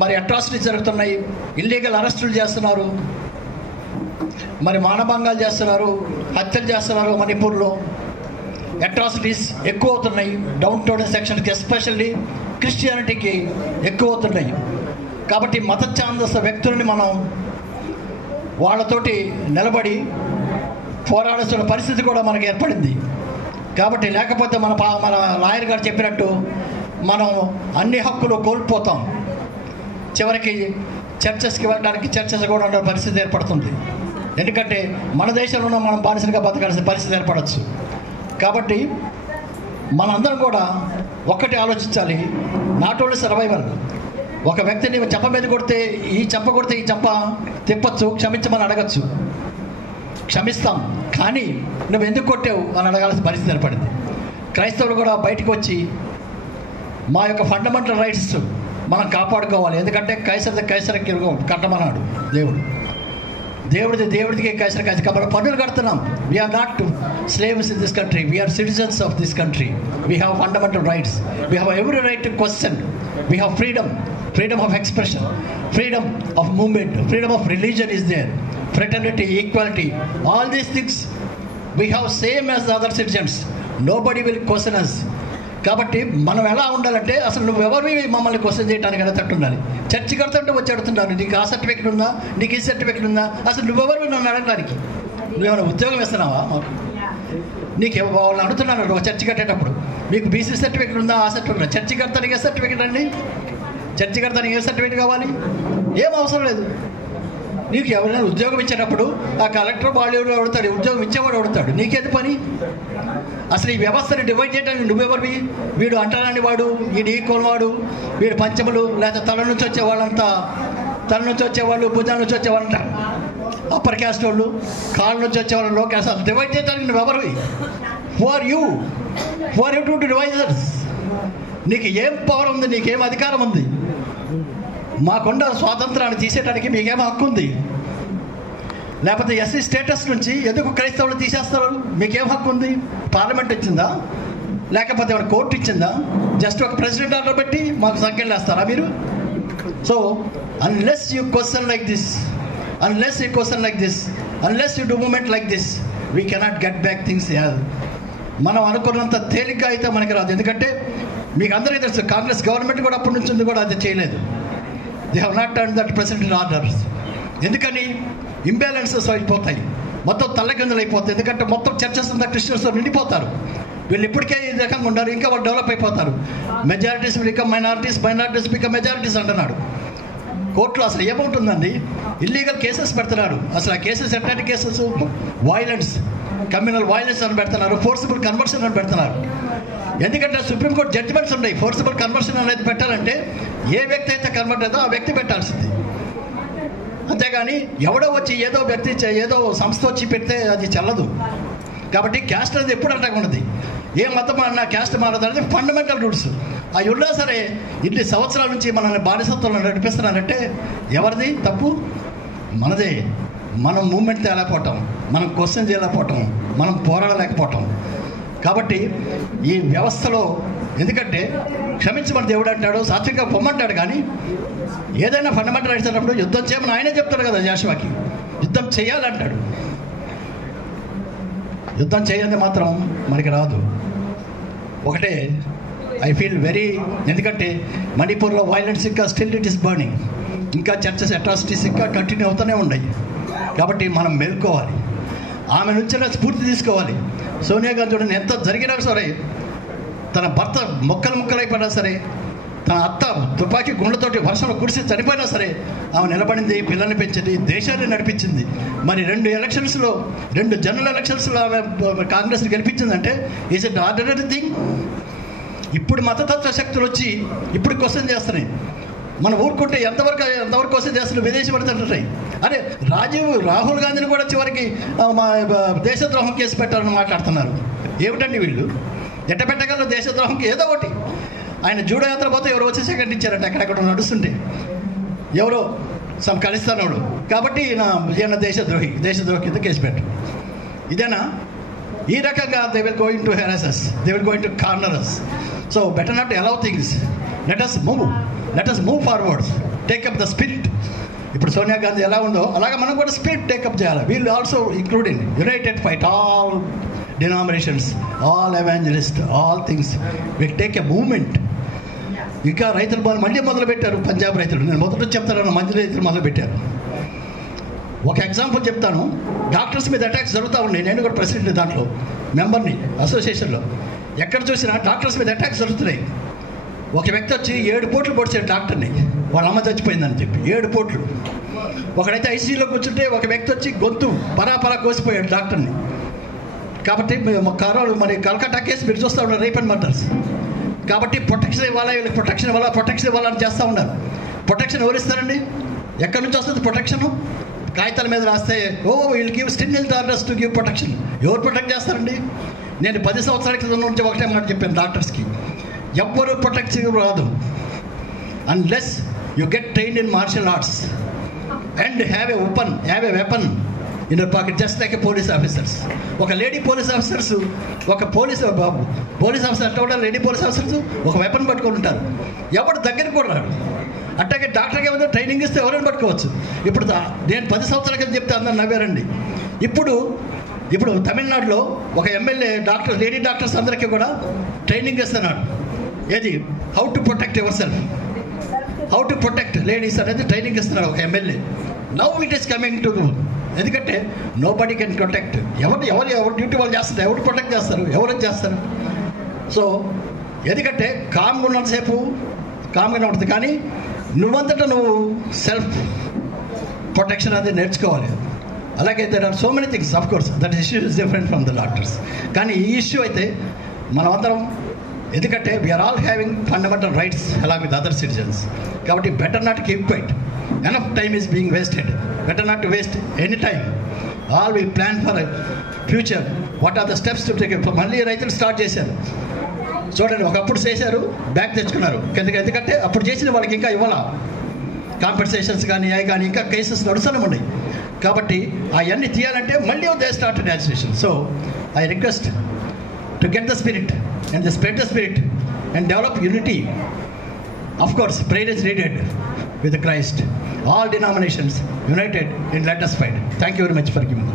మరి అట్రాసిటీస్ జరుగుతున్నాయి, ఇల్లీగల్ అరెస్టులు చేస్తున్నారు, మరి మానభంగాలు చేస్తున్నారు, హత్యలు చేస్తున్నారు. మణిపూర్లో అట్రాసిటీస్ ఎక్కువ అవుతున్నాయి. డౌన్ టౌన్ సెక్షన్కి ఎస్పెషల్లీ క్రిస్టియానిటీకి ఎక్కువ అవుతున్నాయి. కాబట్టి మత ఛాందస వ్యక్తులని మనం వాళ్ళతోటి నిలబడి పోరాడాల్సిన పరిస్థితి కూడా మనకు ఏర్పడింది. కాబట్టి లేకపోతే మన లాయర్ గారు చెప్పినట్టు మనం అన్ని హక్కులు కోల్పోతాం. చివరికి చర్చెస్కి వెళ్ళడానికి చర్చెస్ కూడా ఉండే పరిస్థితి ఏర్పడుతుంది. ఎందుకంటే మన దేశంలో మనం బానిసలుగా బతకాల్సిన పరిస్థితి ఏర్పడవచ్చు. కాబట్టి మనందరం కూడా ఒక్కటి ఆలోచించాలి, నాట్ ఓన్లీ సర్వైవల్. ఒక వ్యక్తిని చెంప మీద కొడితే ఈ చెంప తిప్పచ్చు, క్షమించమని అడగచ్చు, క్షమిస్తాం. కానీ నువ్వు ఎందుకు కొట్టావు అని అడగాల్సిన పరిస్థితి ఏర్పడింది. క్రైస్తవులు కూడా బయటకు వచ్చి మా యొక్క ఫండమెంటల్ రైట్స్ మనం కాపాడుకోవాలి. ఎందుకంటే కైసరికి కట్టమన్నాడు దేవుడు. దేవుడికి కైసర్ కాబట్టి పన్నులు కడుతున్నాం. We are not slaves in this country, we are citizens of this country. We have fundamental rights, we have every right to question, we have freedom of expression, freedom of movement, freedom of religion is there, fraternity, equality, all these things we have same as the other citizens. Nobody will question us. కాబట్టి మనం ఎలా ఉండాలంటే అసలు నువ్వు ఎవరివి మమ్మల్ని question చేయడానికి ఎలా తట్టు ఉండాలి. చర్చి కడుతుంటే వచ్చి అడుగుతున్నాను, నీకు ఆ సర్టిఫికెట్ ఉందా, నీకు ఈ సర్టిఫికెట్ ఉందా, అసలు నువ్వెవరు నన్ను అడగడానికి? నువ్వేమైనా ఉద్యోగం ఇస్తున్నావా? నీకు వాళ్ళు అడుగుతున్నాను చర్చి కట్టేటప్పుడు, మీకు బీసీ సర్టిఫికెట్ ఉందా, ఆ సర్టిఫికెట్, చర్చి కడతానికి ఏ సర్టిఫికెట్ అండి? చర్చి కడతానికి ఏ సర్టిఫికెట్ కావాలి? ఏం అవసరం లేదు. నీకు ఎవరైనా ఉద్యోగం ఇచ్చేటప్పుడు ఆ కలెక్టర్ వాళ్ళు ఎవరు అడుగుతాడు, ఉద్యోగం ఇచ్చేవాడు అడుగుతాడు, నీకేది పని? అసలు ఈ వ్యవస్థని డివైడ్ చేయడానికి నువ్వెవరివి? వీడు అంటరాని వాడు, వీడు ఈక్వల్ వాడు, వీడు పంచములు, లేదా తల నుంచి వచ్చేవాళ్ళంతా, తల నుంచి వచ్చేవాళ్ళు, భుజాల నుంచి వచ్చేవాళ్ళంట అప్పర్ క్యాస్ట్ వాళ్ళు, కాళ్ళ నుంచి వచ్చేవాళ్ళు లో క్యాస్ట్. అసలు డివైడ్ చేయడానికి నువ్వెవరివి? Who are you to divisors? నీకు ఏం పవర్ ఉంది? నీకేం అధికారం ఉంది? మాకొండ స్వాతంత్రాన్ని తీసేయడానికి మీకేం హక్కు ఉంది? లేకపోతే ఎస్సీ స్టేటస్ నుంచి ఎందుకు క్రైస్తవులు తీసేస్తారు? మీకేం హక్కు ఉంది? పార్లమెంట్ ఇచ్చిందా? లేకపోతే ఏమైనా కోర్టు ఇచ్చిందా? జస్ట్ ఒక ప్రెసిడెంట్ ఆర్డర్ పెట్టి మాకు సంఖ్యలు వేస్తారా మీరు? So unless you question like this, unless you do moment like this, we cannot get back things. మనం అనుకున్నంత తేలిగ్గా అయితే మనకి రాదు. ఎందుకంటే మీకు అందరికీ తెలుసు, కాంగ్రెస్ గవర్నమెంట్ కూడా అప్పటి నుంచి కూడా అది చేయలేదు. They have not turn that president orders. ఎందుకని? ఇంబ్యాలెన్సెస్ అయిపోతాయి, మొత్తం తల్లకిందులు అయిపోతాయి. ఎందుకంటే మొత్తం చర్చస్ అంతా క్రిస్టియన్స్తో నిండిపోతారు. వీళ్ళు ఇప్పటికే ఈ రకంగా ఉన్నారు, ఇంకా వాళ్ళు డెవలప్ అయిపోతారు. Majorities become minorities, minorities become majorities అంటున్నాడు. కోర్టులో అసలు ఏమవుతుందండి? ఇల్లీగల్ కేసెస్ పెడుతున్నారు. అసలు ఆ కేసెస్ ఎట్లాంటి కేసెస్? వైలెన్స్, కమ్యూనల్ వైలెన్స్ అని పెడుతున్నారు, ఫోర్సిబుల్ కన్వర్షన్ అని పెడుతున్నారు. ఎందుకంటే సుప్రీంకోర్టు జడ్జిమెంట్స్ ఉన్నాయి. ఫోర్సిబుల్ కన్వర్షన్ అనేది పెట్టాలంటే ఏ వ్యక్తి అయితే కన్వర్ట్ అయ్యేదో ఆ వ్యక్తి పెట్టాల్సింది. అంతేగాని ఎవడో వచ్చి ఏదో వ్యక్తి ఏదో సంస్థ వచ్చి పెడితే అది చెల్లదు. కాబట్టి క్యాస్ట్ అనేది ఎప్పుడు అట్లా ఉన్నది. ఏ మతం అన్నా క్యాస్ట్ మారదు అనేది ఫండమెంటల్ రూల్స్. అవి ఉన్నా సరే ఇన్ని సంవత్సరాల నుంచి మనల్ని బానిసత్వంలో నడిపిస్తున్నారంటే ఎవరిది తప్పు? మనదే. మనం మూమెంట్ తేలేకపోవటం, మనం క్వశ్చన్ చేయలేకపోవటం, మనం పోరాడలేకపోవటం. కాబట్టి ఈ వ్యవస్థలో ఎందుకంటే క్షమించమని దేవుడు అంటాడు, సాత్వికంగా పొమ్మంటాడు. కానీ ఏదైనా ఫండమెంటల్ రైట్స్ అన్నప్పుడు యుద్ధం చేయమని ఆయనే చెప్తాడు కదా జాషువాకి. యుద్ధం చేయాలంటాడు. యుద్ధం చేయండి మాత్రం మనకి రాదు. ఒకటే ఐ ఫీల్ వెరీ, ఎందుకంటే మణిపూర్లో వైలెన్స్ ఇంకా స్టిల్ ఇట్ ఈస్ బర్నింగ్, ఇంకా చర్చస్ అట్రాసిటీస్ ఇంకా కంటిన్యూ అవుతూనే ఉన్నాయి. కాబట్టి మనం మేల్కోవాలి, ఆమె నుంచి స్ఫూర్తి తీసుకోవాలి. సోనియా గాంధీ చూడండి, ఎంత జరిగినా సరే, తన భర్త ముక్కలైపోయినా సరే, తన అత్త తుపాకీ గుండెతోటి వర్షంలో కురిసి చనిపోయినా సరే ఆమె నిలబడింది, పిల్లల్ని పెంచింది, దేశాన్ని నడిపించింది. మరి 2 జనరల్ ఎలక్షన్స్లో ఆమె కాంగ్రెస్ని గెలిపించిందంటే ఈజ్ ఇట్ ఆర్డినరీ థింగ్? ఇప్పుడు మతతత్వ శక్తులు వచ్చి ఇప్పుడు క్వశ్చన్ చేస్తున్నాయి. మనం ఊరుకుంటే ఎంతవరకు క్వశ్చన్ చేస్తున్నారు? విదేశీ పడుతుంటాయి. అరే రాహుల్ గాంధీని కూడా చివరికి దేశద్రోహం కేసు పెట్టాలని మాట్లాడుతున్నారు. ఏమిటండి వీళ్ళు? ఎట్ట పెట్టగలరు దేశద్రోహంకి? ఏదో ఒకటి. ఆయన జూడో యాత్ర పోతే ఎవరో వచ్చి సెకండ్ ఇచ్చారంట, అక్కడెక్కడ నడుస్తుంటే ఎవరో కలిస్తానోడు కాబట్టి ఈయన దేశద్రోహి కింద కేసు పెట్టు. ఇదేనా? ఈ రకంగా they will going to harass us, they will going to corner us. So better not allow things. Let us move forward, take up the spirit. ఇప్పుడు సోనియా గాంధీ ఎలా ఉందో అలాగే మనం కూడా స్పిరిట్ టేకప్ చేయాలి. We'll also including United fight, all denominations, all evangelists, all things. We take a movement. ఇంకా రైతులు మళ్ళీ మొదలుపెట్టారు. పంజాబ్ రైతులు, నేను మొదట చెప్తాను, మంచి రైతులు మొదలుపెట్టారు. ఒక ఎగ్జాంపుల్ చెప్తాను. డాక్టర్స్ మీద అటాక్స్ జరుగుతూ ఉన్నాయి. నేను కూడా ప్రెసిడెంట్ దాంట్లో మెంబర్ని, అసోసియేషన్లో. ఎక్కడ చూసినా డాక్టర్స్ మీద అటాక్స్ జరుగుతున్నాయి. ఒక వ్యక్తి వచ్చి 7 పోట్లు పొడిచాడు డాక్టర్ని, వాళ్ళ అమ్మ చచ్చిపోయిందని చెప్పి 7 పోట్లు. ఒకడైతే ఐసీయూలో కూర్చుంటే ఒక వ్యక్తి వచ్చి గొంతు పరా కోసిపోయాడు డాక్టర్ని. కాబట్టి మరి కలకత్తా కేసు మీరు చూస్తూ ఉన్నారు, రేప్ అండ్ మర్డర్స్. కాబట్టి ప్రొటెక్షన్ ఇవ్వాలా, వీళ్ళకి ప్రొటెక్షన్ ఇవ్వాలని చేస్తూ ఉన్నారు. ప్రొటెక్షన్ ఎవరు ఇస్తారండి? ఎక్కడి నుంచి వస్తుంది ప్రొటెక్షన్? కాగితాల మీద రాస్తే వీళ్ళకి still orders to give protection. ఎవరు ప్రొటెక్ట్ చేస్తారండి? నేను 10 సంవత్సరాల క్రితం నుంచి ఒకటే మాట చెప్పాను డాక్టర్స్కి, ఎవ్వరు ప్రొటెక్షన్ రాదు unless you get trained in martial arts and have a weapon in your pocket, just like a police officers. ఒక లేడీ పోలీస్ ఆఫీసర్స్, ఒక పోలీస్ ఆఫీసర్ అట్లా కూడా లేడీ పోలీస్ ఆఫీసర్స్ ఒక వెపన్ పట్టుకొని ఉంటారు. ఎవరు దగ్గరికి కూడా రాడు. అట్లాగే డాక్టర్కి ఏమైనా ట్రైనింగ్ ఇస్తే ఎవరైనా పట్టుకోవచ్చు. ఇప్పుడు నేను 10 సంవత్సరాల క్రితం చెప్తే అందరూ నవ్వారండి. ఇప్పుడు తమిళనాడులో ఒక ఎమ్మెల్యే లేడీ డాక్టర్స్ అందరికీ కూడా ట్రైనింగ్ ఇస్తున్నాడు. ఏది? How to protect your self, how to protect ladies అనేది ట్రైనింగ్ ఇస్తున్నాడు ఒక MLA. Now it is coming to, ఎందుకంటే నో బడీ కెన్ ప్రొటెక్ట్. ఎవరు డ్యూటీ వాళ్ళు చేస్తారు, ఎవరు ప్రొటెక్ట్ చేస్తారు, ఎవరు చేస్తారు? సో ఎందుకంటే కామ్గా ఉన్నంతసేపు కామ్గానే ఉంటుంది. కానీ నువ్వంతటా నువ్వు సెల్ఫ్ ప్రొటెక్షన్ అనేది నేర్చుకోవాలి. అలాగే there are so many things, of course that issue is different from the doctors. కానీ ఈ ఇష్యూ అయితే మనమందరం, ఎందుకంటే we're all having fundamental rights along with other citizens. కాబట్టి better not keep quiet. Enough time is being wasted. Better not to waste any time. All will plan for future. What are the steps to take. మళ్ళీ రైతులు start చేశారు చూడండి. ఒకప్పుడు చేశారు, back తెచ్చుకున్నారు. ఎందుకంటే అప్పుడు చేసిన వాళ్ళకి ఇంకా ఇవ్వాలా కాంపెన్సేషన్స్ కానీ అవి కానీ, ఇంకా కేసెస్ నడుస్తూనే ఉన్నాయి. కాబట్టి అవన్నీ తీయాలంటే మళ్ళీ they start agitation. So I request to get the spirit and to spread the spirit and develop unity. Of course, prayer is needed with Christ. All denominations united in let us fight. Thank you very much for giving.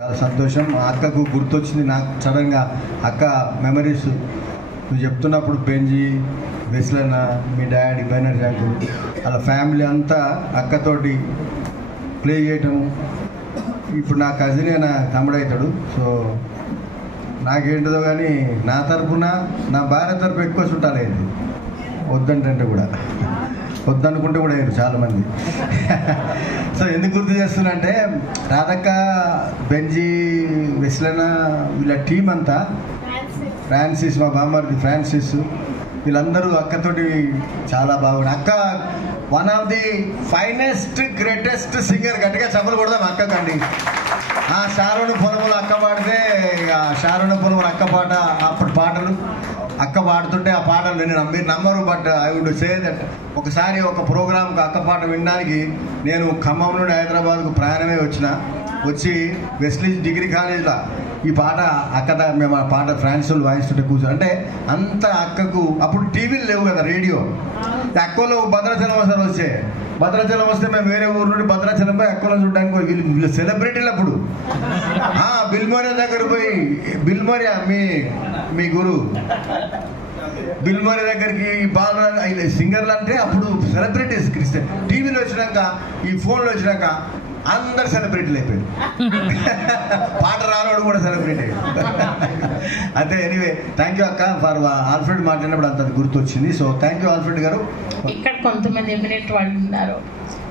చాలా సంతోషం. మా అక్కకు గుర్తొచ్చింది నాకు సడన్గా. అక్క memories నువ్వు చెప్తున్నప్పుడు బెంజీ, వెస్లన్న, మీ డాడీ బెనర్జీ అంకుల్, వాళ్ళ ఫ్యామిలీ అంతా అక్కతోటి ప్లే చేయటము. ఇప్పుడు నా కజినే నా తమ్ముడవుతాడు. సో నాకేంటిదో కానీ నా తరపున, నా భార్య తరపు ఎక్కువ చుట్టాలైంది. వద్దంటే కూడా, వద్దనుకుంటే కూడా అయ్యారు చాలామంది. సో ఎందుకు గుర్తు చేస్తున్నంటే, రాధక్క, బెంజీ, వెస్లన, వీళ్ళ టీం అంతా, ఫ్రాన్సిస్, మా బామ్మర్ది ఫ్రాన్సిస్, వీళ్ళందరూ అక్కతోటి చాలా బాగుంది. అక్క one of the finest greatest singer. గట్టిగా చెప్పలు కొడదాం అక్కకండి. ఆ శారోని పొలములు అక్క పాడితే, శారోని పొలములు అక్క పాట, అప్పుడు పాటలు అక్క పాడుతుంటే ఆ పాటలు నేను మీరు నమ్మరు, but I would say that ఒకసారి ఒక ప్రోగ్రామ్కి అక్క పాట వినడానికి నేను ఖమ్మం నుండి హైదరాబాద్కు ప్రయాణమే వచ్చి వెస్లీ డిగ్రీ కాలేజ్లో ఈ పాట అక్క మేము ఆ పాట ఫ్రాన్స్లో వాయిస్తుంటే కూర్చొని, అంటే అంత అక్కకు అప్పుడు టీవీలు లేవు కదా, రేడియో. అక్కలో భద్రాచలం వస్తారు, భద్రాచలం వస్తే మేము వేరే ఊరు నుండి భద్రాచలం పోయి అక్కలో చూడడానికి వీళ్ళు సెలబ్రిటీలు అప్పుడు. బిల్మోరియా దగ్గర పోయి, బిల్మోరియా మీ గురు బిల్మోరియా దగ్గరికి బాగా సింగర్లు అంటే అప్పుడు సెలబ్రిటీస్. క్రిస్టియన్ టీవీలో వచ్చినాక, ఈ ఫోన్లో వచ్చినాక అందరు సెలబ్రిటీలు అయిపోయారు. పాట రానోడు కూడా సెలబ్రిటీ. అంటే ఎనీవే థ్యాంక్ యూ అక్క ఫర్ ఆల్ఫ్రెడ్ మాట్లాడినప్పుడు అంత గుర్తొచ్చింది. సో థ్యాంక్ యూ ఆల్ఫ్రెడ్ గారు. ఇక్కడ కొంతమంది ఎమినెంట్ వాళ్ళు ఉన్నారు,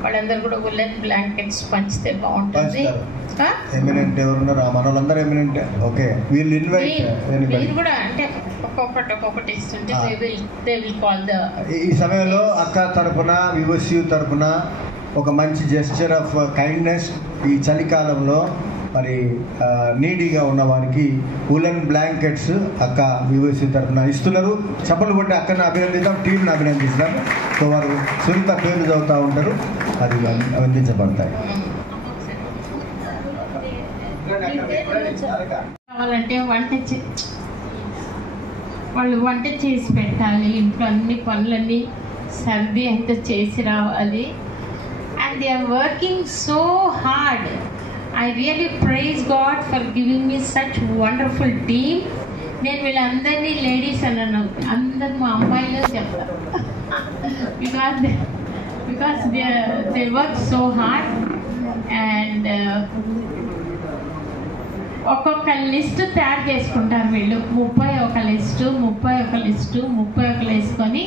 వాళ్ళందరూ కూడా ఉల్లెన్ బ్లాంకెట్స్ పంచితే బాగుంటుంది. ఎమినెంట్ ఎవరున్నారు? మన వాళ్ళందరూ ఎమినెంట్. ఓకే, వీళ్ళు ఇన్వైట్ మీరు కూడా అంటే ఒక్కొక్కటి ఇస్తుంటే ఈ సమయంలో అక్క తరపున, వివస్యూ తరపున ఒక మంచి జెస్చర్ ఆఫ్ కైండ్నెస్ ఈ చలికాలంలో మరి నీడీగా ఉన్న వారికి ఉలెన్ బ్లాంకెట్స్ అక్క వివస్యూ తరపున ఇస్తున్నారు. చప్పలు కొట్టి అక్కని అభినందిద్దాం, టీంని అభినందిస్తాం. సో వారు సునీత పేర్లు చదువుతూ ఉంటారు, అది అందించబడతాయి. కావాలంటే వాళ్ళు వంట చేసి పెట్టాలి, ఇంట్లో అన్ని పనులన్నీ సర్ది అంతా చేసి రావాలి. And they are working so hard. I really praise God for giving me such wonderful team. నేను వీళ్ళందరినీ లేడీస్ అన్నాను, అందరు మా అమ్మాయిలో చెప్తారు. because they work so hard. And ఒక్కొక్క లిస్టు తయారు చేసుకుంటారు వీళ్ళు. 31 లిస్టు వేసుకొని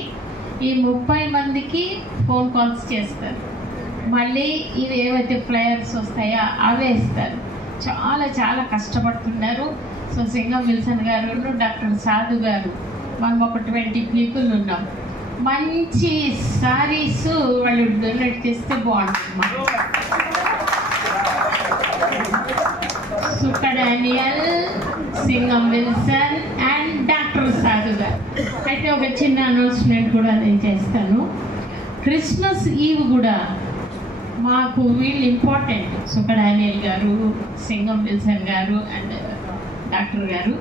ఈ 30 మందికి ఫోన్ కాల్స్ చేస్తారు. మళ్ళీ ఇవి ఏవైతే ఫ్లయర్స్ వస్తాయో అవే ఇస్తారు. చాలా చాలా కష్టపడుతున్నారు. సో సింగం విల్సన్ గారు, డాక్టర్ సాధు గారు, మనం ఒక 20 పీపుల్ ఉన్నాం. మంచి సారీస్ వాళ్ళు డొనేట్ చేస్తే బాగుంటుంది. Sukha Daniel, Singam Wilson and doctor Sadhu garu. అయితే ఒక చిన్న అనౌన్స్మెంట్ కూడా నేను చేస్తాను. క్రిస్మస్ ఈవ్ కూడా మాకు వీళ్ళు ఇంపార్టెంట్. సుఖ డానియల్ గారు, సింగం విల్సన్ గారు అండ్ డాక్టర్ గారు,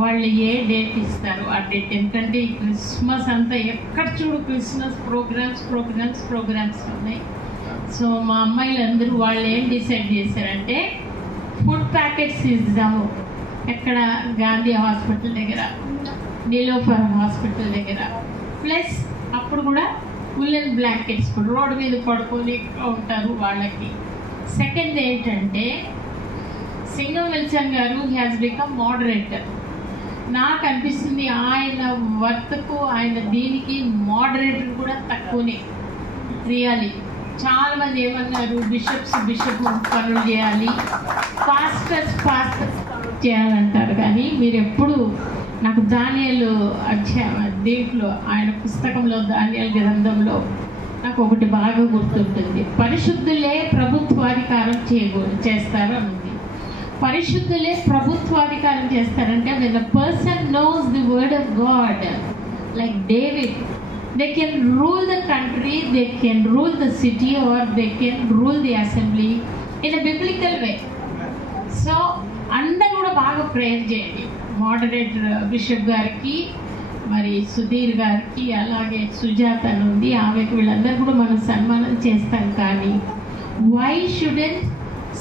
వాళ్ళు ఏ డేట్ ఇస్తారు ఆ డేట్. ఎందుకంటే ఈ క్రిస్మస్ అంతా ఎక్కడ చూడు క్రిస్మస్ ప్రోగ్రామ్స్ ఉన్నాయి. సో మా అమ్మాయిలందరూ వాళ్ళు ఏం డిసైడ్ చేశారంటే ఫుడ్ ప్యాకెట్స్ ఇద్దాము. ఎక్కడ గాంధీ హాస్పిటల్ దగ్గర, నీలోఫర్ హాస్పిటల్ దగ్గర, ప్లస్ అప్పుడు కూడా ఉల్లెన్ బ్లాంకెట్స్ కూడా రోడ్డు మీద పడుకొని ఉంటారు వాళ్ళకి. సెకండ్ ఏంటంటే సింగం విల్సన్ గారు హ్యాస్ బికమ్ మోడరేటర్. నాకు అనిపిస్తుంది ఆయన వర్క్కు ఆయన దీనికి మోడరేటర్ కూడా తక్కువనే రియలీ. చాలామంది ఏమన్నారు, బిషప్ పనులు చేయాలి, పాస్టర్స్ చేయాలంటారు. కానీ మీరు ఎప్పుడు నాకు దానియేలు దీంట్లో ఆయన పుస్తకంలో దానియేలు గ్రంథంలో నాకు ఒకటి బాగా గుర్తుంటుంది. పరిశుద్ధులే ప్రభుత్వాధికారం చేస్తారు అని ఉంది. పరిశుద్ధులే ప్రభుత్వాధికారం చేస్తారంటే when a person knows the word of God, like David, they can rule the country, they can rule the city, or they can rule the assembly in a biblical way. So అందరూ కూడా బాగా prayer చేయండి. Moderator bishop గారికి, మరి సుధీర్ గారికి, అలాగే సుజాత ఉంది, ఆమెకు, వీళ్ళందరూ కూడా మనం సన్మానం చేస్తాం. కానీ why shouldn't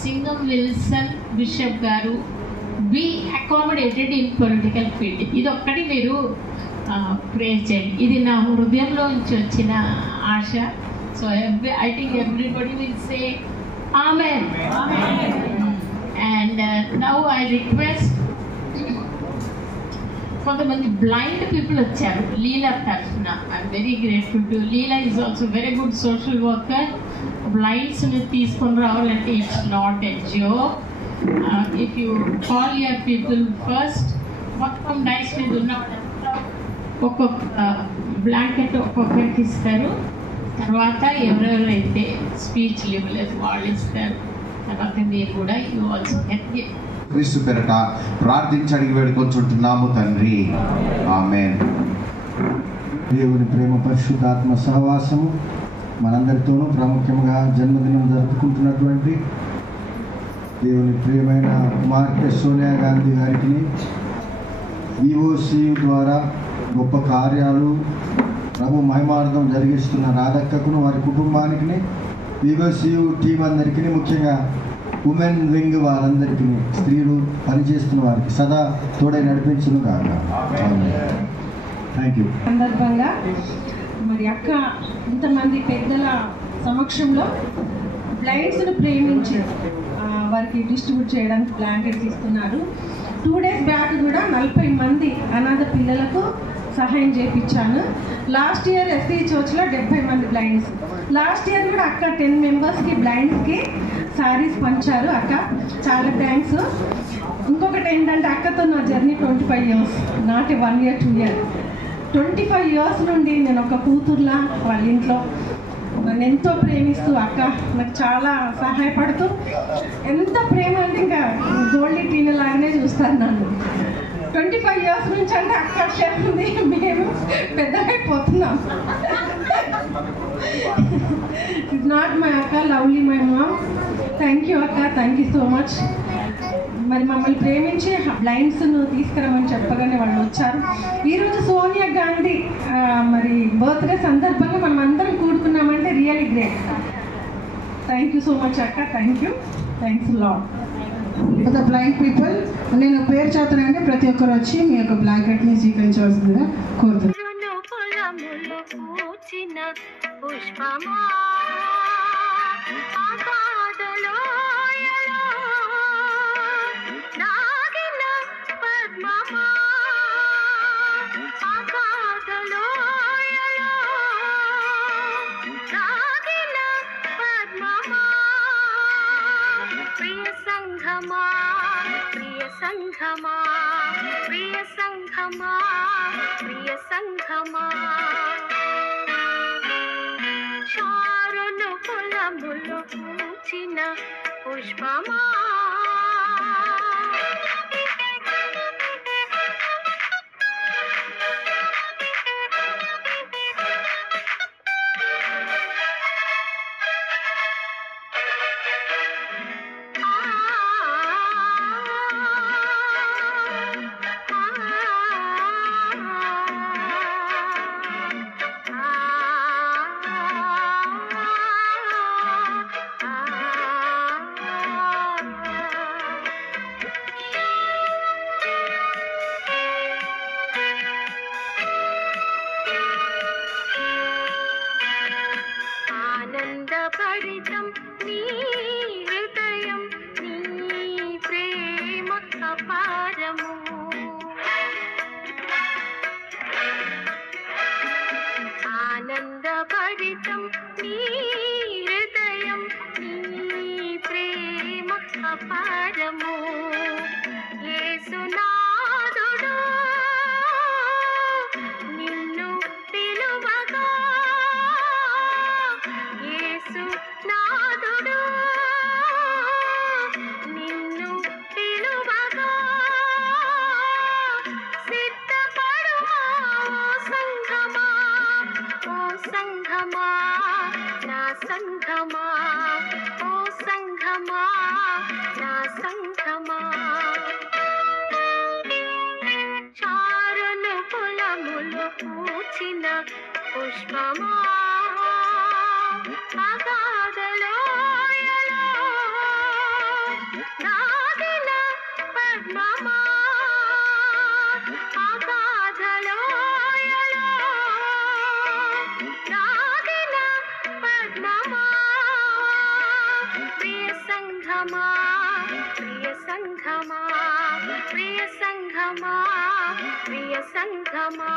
Singam Wilson bishop గారు be accommodated in political field? ఇది ఒక్కటి మీరు ప్రేయర్ చేయండి. ఇది నా హృదయంలో నుంచి వచ్చిన ఆశ. So I think everybody will say amen. And now I request, కొంతమంది బ్లైండ్ పీపుల్ వచ్చారు లీలా తరఫున. I'm very grateful to Leela. Is also very good social worker. బ్లైండ్స్ని తీసుకొని రావాలంటే it's not a joke. If you call your people first, మొత్తం dais మీద ఉన్న ఒక్కొక్క బ్లాంకెట్ ఒక్కొక్కరికి ఇస్తారు. తర్వాత ఎవరెవరైతే స్పీచ్ ఇవ్వలేదు వాళ్ళు ఇస్తారు. తర్వాత మీరు కూడా యూ ఆల్సో కెన్ గివ్. క్రీస్తు పేరట ప్రార్థించి అడిగి వేడుకొంచుంటున్నాము తండ్రి, ఆమేన్. దేవుని ప్రేమ, పరిశుద్ధాత్మ సహవాసము మనందరితోనూ, ప్రాముఖ్యంగా జన్మదినం జరుపుకుంటున్నటువంటి దేవుని ప్రియమైన కుమార్తె సోనియా గాంధీ గారికి, ఈఓసి ద్వారా గొప్ప కార్యాలు ప్రభు మహిమార్థం జరిగిస్తున్న రాధక్కకును, వారి కుటుంబానికి, ఈఓసియు టీం అందరికీ, ముఖ్యంగా ఉమెన్ వింగ్ వారందరికీ, స్త్రీలు పనిచేస్తున్న వారికి సదా తోడై నడిపించును కాక. Thank you. సందర్భంగా మరి అక్క ఇంతమంది పెద్దల సమక్షంలో బ్లైండ్స్ను ప్రేమించి వారికి డిస్ట్రిబ్యూట్ చేయడానికి బ్లాంకెట్స్ ఇస్తున్నారు. 2 days బ్యాక్ కూడా 40 మంది అనాథ పిల్లలకు సహాయం చేయించాను. లాస్ట్ ఇయర్ ఎస్సీ చర్చ్లో 70 మంది బ్లైండ్స్. లాస్ట్ ఇయర్ కూడా అక్క 10 మెంబర్స్కి బ్లైండ్స్కి శారీస్ పంచారు. అక్క చాలా థ్యాంక్స్. ఇంకొకటి ఏంటంటే, అక్కతో నా journey 25 years, not 1 year 2 year. 25 years నుండి నేను ఒక కూతుర్లా వాళ్ళ ఇంట్లో నన్ను ఎంతో ప్రేమిస్తూ అక్క నాకు చాలా సహాయపడుతూ, ఎంత ప్రేమ అంటే ఇంకా గోల్డీ టీన లాగానే చూస్తాను నన్ను. 25 years నుంచి అంటే అక్క ఉంది, మేము పెద్దగైపోతున్నాం. ఇట్స్ నాట్ మై అక్క, lovely my mom. Thank you అక్క, థ్యాంక్ యూ సో మచ్. మరి మమ్మల్ని ప్రేమించి బ్లైండ్స్ను తీసుకురమని చెప్పగానే వాళ్ళు వచ్చారు. ఈరోజు సోనియా గాంధీ మరి బర్త్డే సందర్భంగా మనం అందరం కూడుకున్నామంటే really great. Thank you so much అక్క, thank you, thanks lot. For the blind people నేను పేరు చేస్తానంటే ప్రతి ఒక్కరు వచ్చి మీ యొక్క బ్లాంకెట్ని స్వీకరించవలసిందిగా కోరుతున్నాను. ప్రియ సంఘమా చారులు పొలములు పూచిన పుష్పమా ఆనందభరితం నీ హృదయం, నీ ప్రేమ అపారము. ఆనందభరితం నీ హృదయం, సంఘమా ఓ సంఘమా నా సంఘమా చారును పొలములు పూచిన పుష్పమా అగాధలోయలో నాదిన పద్మమా అగాధలోయలో నాదిన పద్మమా ప్రియ సంఘమా ప్రియ సంఘమా ప్రియ సంఘమా ప్రియ సంఘమా